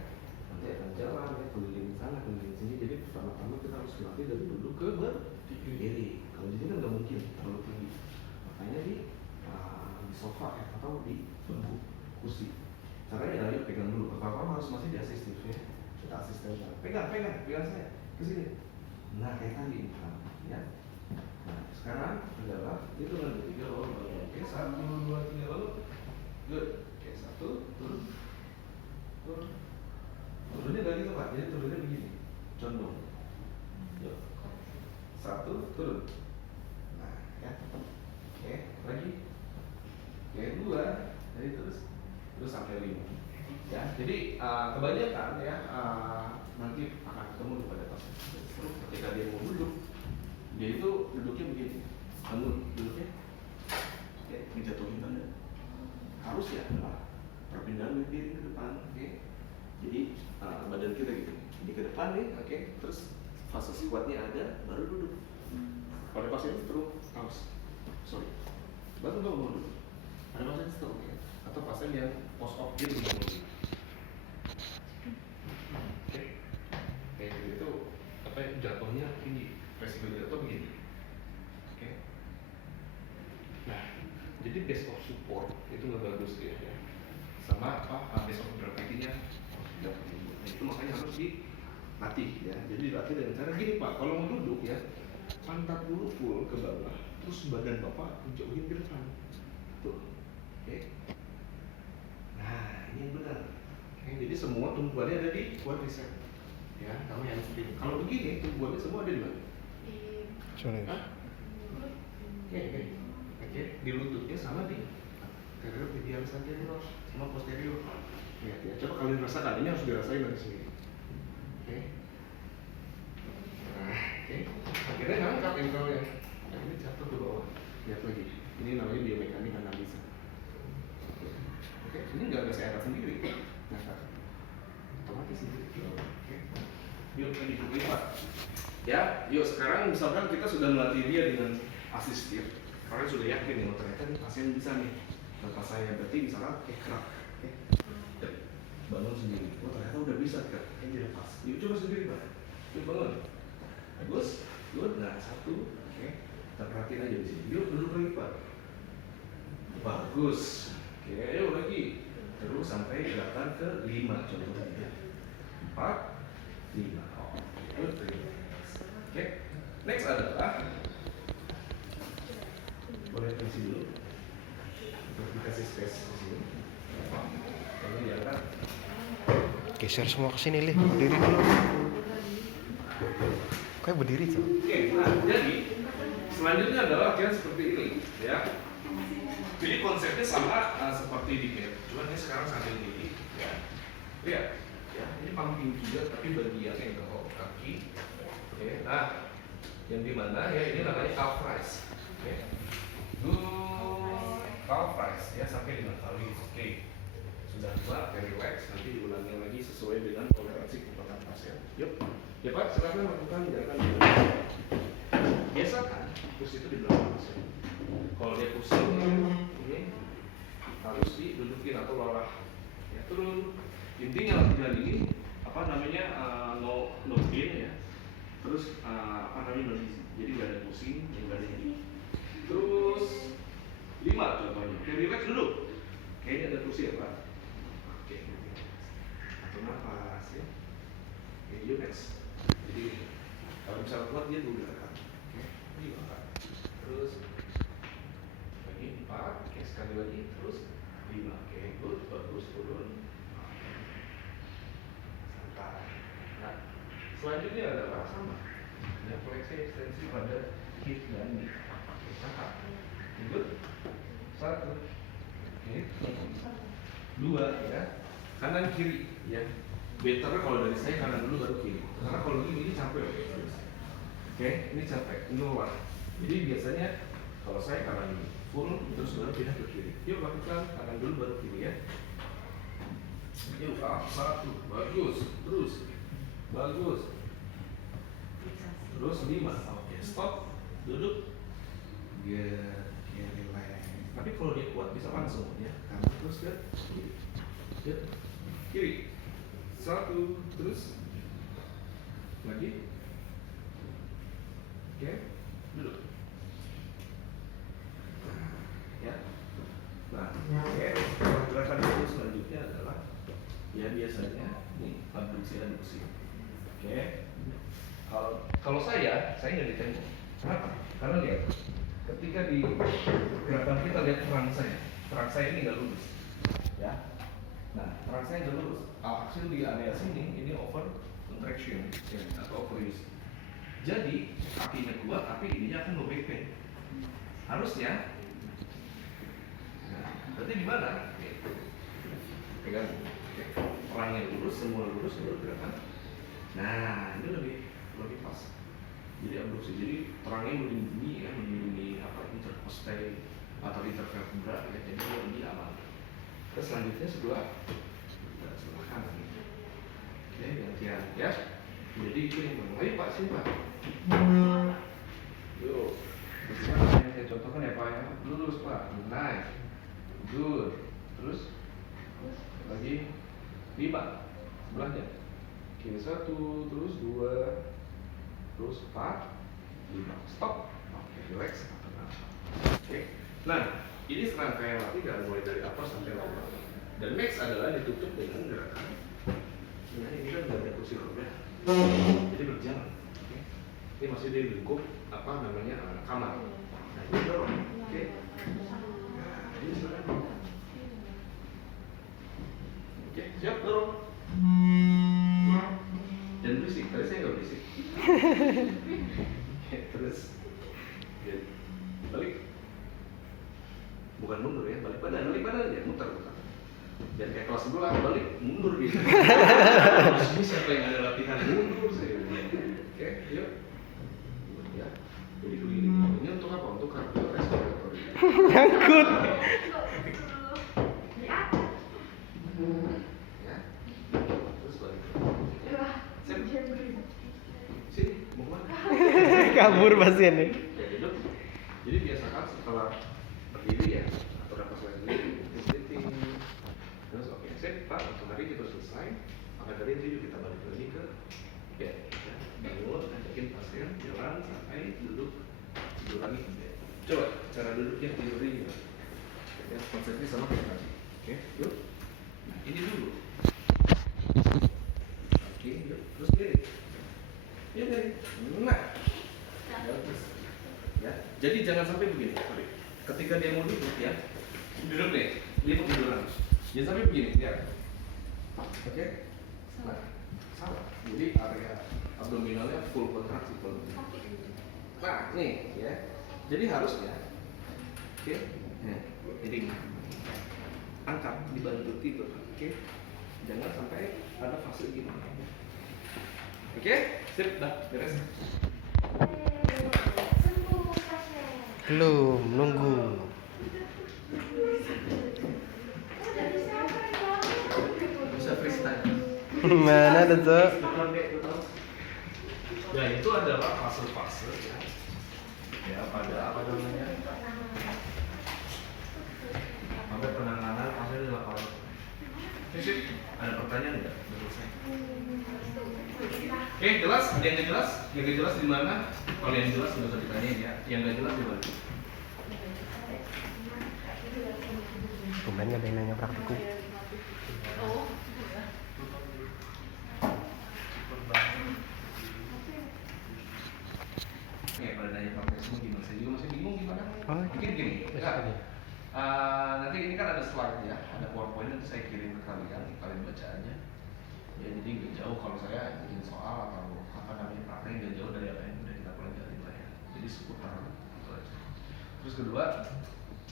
Nanti akan jalan, ya, keliling sana, keliling sini. Jadi pertama-tama kita harus melatih dari duduk ke berdiri. Kalau di sini kan nggak mungkin terlalu tinggi, makanya di sofa ya, atau di bangku kursi. Caranya adalah yuk pegang dulu. Pertama harus masih di asistif ya. Kita asisten. Pegang saya ke sini. Nah kayak tadi, ya. Nah sekarang adalah hitungan ketiga lalu bangun. Oke, 1, 2, 3 lalu. Good. Oke, 1, turun. Turunnya gak gitu Pak, jadi turunnya begini. Condong. Yuk. 1, turun. Nah, ya. Oke, lagi. Oke, 2. Jadi terus sampai 5. Ya, jadi kebanyakan ya nanti akan ketemu pada pas ketika dia mau duduk, dia itu duduknya begini, bangun duduknya, oke, dijatuhin tanda. Harus ya adalah perpindahan diri ke depan, oke. Jadi badan kita gitu, ini ke depan nih, oke. Terus fase squatnya ada, baru duduk. Pada pas itu terus, baru duduk. Ada pasien stroke ya, atau pasien yang post op dia belum bangun. Oke, kayak gitu jatuhnya tinggi, resiko jatuh begini. Oke, nah jadi base of support itu nggak bagus ya, sama base of gravity-nya tidak tinggi. Nah, itu makanya harus dilatih ya. Jadi dilatih dengan cara gini Pak, kalau mau duduk ya, pantat dulu full ke bawah, terus badan Bapak jauhin ke depan. Tuh. Oke. Nah, ini yang benar. Oke, jadi semua tumpuannya ada di quadriceps. Ya, kamu yang seperti ini. Kalau begini, tumpuannya semua ada di mana? Sorry. Oke, di lututnya sama di anterior tibialis anterior sama posterior. Ya, coba kalian rasakan. Ini harus dirasain dari sini. Oke. Nah, oke. Akhirnya ngangkat ankle-nya. Nah, ini jatuh ke bawah. Lihat lagi. Ini namanya biomekanik analisa. Oke, ini nggak ada saya angkat sendiri. Ngangkat. Otomatis sendiri. Oke. Yuk, ini lipat. Ya, yuk sekarang misalkan kita sudah melatih dia dengan asistif. Kalian sudah yakin nih, ternyata nih pasien bisa nih. Bapak saya berarti misalkan kerak. Oke. Bangun sendiri. Oh ternyata udah bisa kan? Ini lepas. Yuk coba sendiri Pak. Yuk bangun. Bagus. Good. Nah 1. Oke. Kita perhatiin aja di sini. Yuk duduk lagi Pak. Bagus. Oke, yuk lagi. Terus sampai gerakan ke 5 contohnya. 4, 5. Oke. Oke. Next adalah boleh isi dulu. Untuk dikasih space di sini. Lalu diangkat. Geser semua ke sini, Lih. Berdiri dulu. Kayak berdiri tuh. Oke, nah jadi selanjutnya adalah latihan seperti ini, ya. Jadi konsepnya sama seperti di bed, cuman ini sekarang sambil gini, ya. Lihat, ya. Ini pumping juga, tapi bagiannya ke kaki. Oke, nah yang di mana ya ini namanya calf rise. Oke, calf rise ya sampai 5 kali. Oke, sudah 2, relax. Nanti diulangi lagi sesuai dengan toleransi kekuatan pasien. Yuk. Ya Pak, silakan lakukan gerakan biasakan kursi itu di belakang pasien. Kalau dia pusing, ini harus didudukin atau lelah. Ya turun. Intinya latihan ini no pain ya. Terus no dizzy. Jadi nggak ada pusing, nggak ada ini. Terus 5 contohnya. Oke, relax dulu. Kayaknya ada kursi ya Pak. Oke. Atur nafas ya. Oke, you next. Jadi kalau misalnya kuat dia dulu gerakan. Oke, ini 4. Terus lagi 4. Oke, sekali lagi terus 5. Oke, good, bagus, turun. Santai. Nah, selanjutnya adalah sama. Ya, fleksi ekstensi pada hip dan knee. Oke, angkat. Good. 1. Oke. 2 ya. Kanan kiri ya. Better kalau dari saya kanan dulu baru kiri. Karena kalau ini capek. Oke, ini capek. Ini lelah. Jadi biasanya kalau saya kanan dulu full terus baru pindah ke kiri. Yuk lakukan kanan dulu baru kiri ya. Yuk, 1. Bagus. Terus. Bagus. Terus 5. Oke, stop. Duduk. Good. Oke, relax. Tapi kalau dia kuat bisa langsung ya. Kanan terus ke kiri. Kiri. 1 terus. Lagi. Oke. Duduk. Ya. Nah, oke. Gerakan itu selanjutnya adalah ya biasanya nih abduksi. Oke. Kalau saya nggak ditembak. Kenapa? Karena lihat, ketika di gerakan kita lihat perang saya ini nggak lurus, ya. Nah, perang saya nggak lurus. Hasil di area sini ini over contraction ya, atau overuse. Jadi kakinya kuat, tapi ininya akan low back pain. Harusnya. Nah, berarti di mana? Pegang. Perangnya lurus, semua lurus, gerakan. Nah, ini lebih pas. Jadi abduksi, jadi terangnya melindungi intercostal atau intervertebra ya, jadi dia lebih aman. Terus selanjutnya sebelah kanan. Oke, gantian ya. Jadi itu yang benar. Ayo Pak, sini Pak. Yuk. Saya contohkan ya Pak ya. Lurus Pak. Nice. Good. Terus lagi 5 sebelahnya. Oke, 1, terus 2, terus 4, 5. Stop. Oke, relax. Oke. Nah, ini serangkaian latihan mulai dari atas sampai bawah. Dan next adalah ditutup dengan gerakan. Nah, ini kan nggak ada kursi roda. Jadi berjalan. Oke. Ini masih di lingkup kamar. Nah, ini dorong. Oke. Nah, ini silakan. Oke, siap dorong. Dan berisik, tadi saya nggak berisik. Terus balik, bukan mundur ya, balik badan aja, muter. Dan kayak kelas sebelah balik mundur gitu. Ini siapa yang ada latihan mundur saya? Oke, yuk. Ya, jadi begini. Ini untuk apa? Untuk kardiorespiratory. Nyangkut. Ya, terus balik. Sini, mau kemana? Kabur pasiennya. Ya, duduk. Jadi biasakan setelah berdiri ya, atau dapat lagi sitting. Terus oke, sip, Pak, untuk hari kita selesai. Maka dari itu kita balik lagi ke bed. Ya, bangun, ajakin pasien jalan sampai duduk tidur lagi. Coba cara duduknya teori ya. Ya, konsepnya sama kayak tadi. Oke, yuk. Nah, ini dulu. Oke, yuk. Terus diri. Ya, diri. Nah. Bagus. Ya, jadi jangan sampai begini. Sorry. Ketika dia mau duduk ya, duduk nih, dia mau tiduran. Jangan sampai begini, ya. Oke? Nah, salah. Jadi area abdominalnya full kontraksi. Nah, nih, ya. Jadi harusnya, oke? Nah, jadi angkat, dibantu tidur, oke? Jangan sampai ada fase gini. Oke? Sip, dah, beres. Belum, nunggu. Bisa freestyle. Mana ada Cok? Ya itu adalah fase-fase ya pada apa namanya sampai penanganan fase di lapangan. Sip, ada pertanyaan nggak? Oke, jelas? Ada yang nggak jelas? Yang nggak jelas di mana? Kalau yang jelas nggak usah ditanyain ya. Yang nggak jelas di mana? Tumben nggak ada yang nanya praktikum. Ya pada nanya praktek gimana? Saya juga masih bingung gimana. Oh, Mungkin gini. besok aja. Nanti ini kan ada slide ya, ada PowerPoint nanti saya kirim ke kalian baca aja. Ya jadi nggak jauh kalau saya bikin soal atau apa namanya praktek nggak jauh dari apa yang udah kita pelajari lah ya. Jadi seputar itu aja. Terus kedua,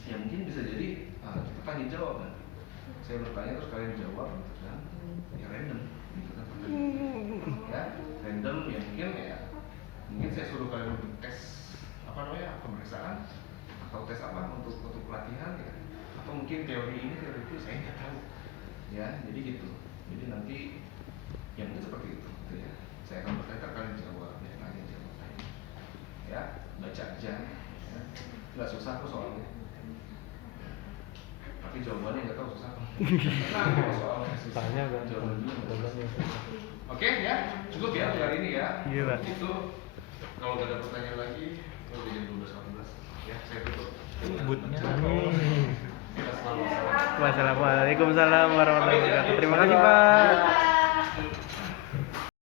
ya mungkin bisa jadi kita tanya jawab kan. Saya bertanya terus kalian jawab gitu kan. Ya random gitu kan. Ya random ya mungkin saya suruh kalian untuk tes apa namanya pemeriksaan atau tes apa untuk pelatihan ya, atau mungkin teori itu saya nggak tahu ya, jadi gitu. Jadi nanti yang mungkin seperti itu gitu ya. Saya akan bertanya kalian jawab ya, nanya jawab ya, baca aja ya. Nggak susah kok soalnya Tapi jawabannya nggak tahu susah. Nah, soal Susahnya kan. jawabannya. Jawabannya susah. Oke ya, cukup ya untuk hari ini ya. Iya, Pak. Itu kalau nggak ada pertanyaan lagi, udah jam 12.14 ya, saya tutup. Butnya. Kita selalu salam. Wassalamualaikum warahmatullahi wabarakatuh. Terima kasih Pak.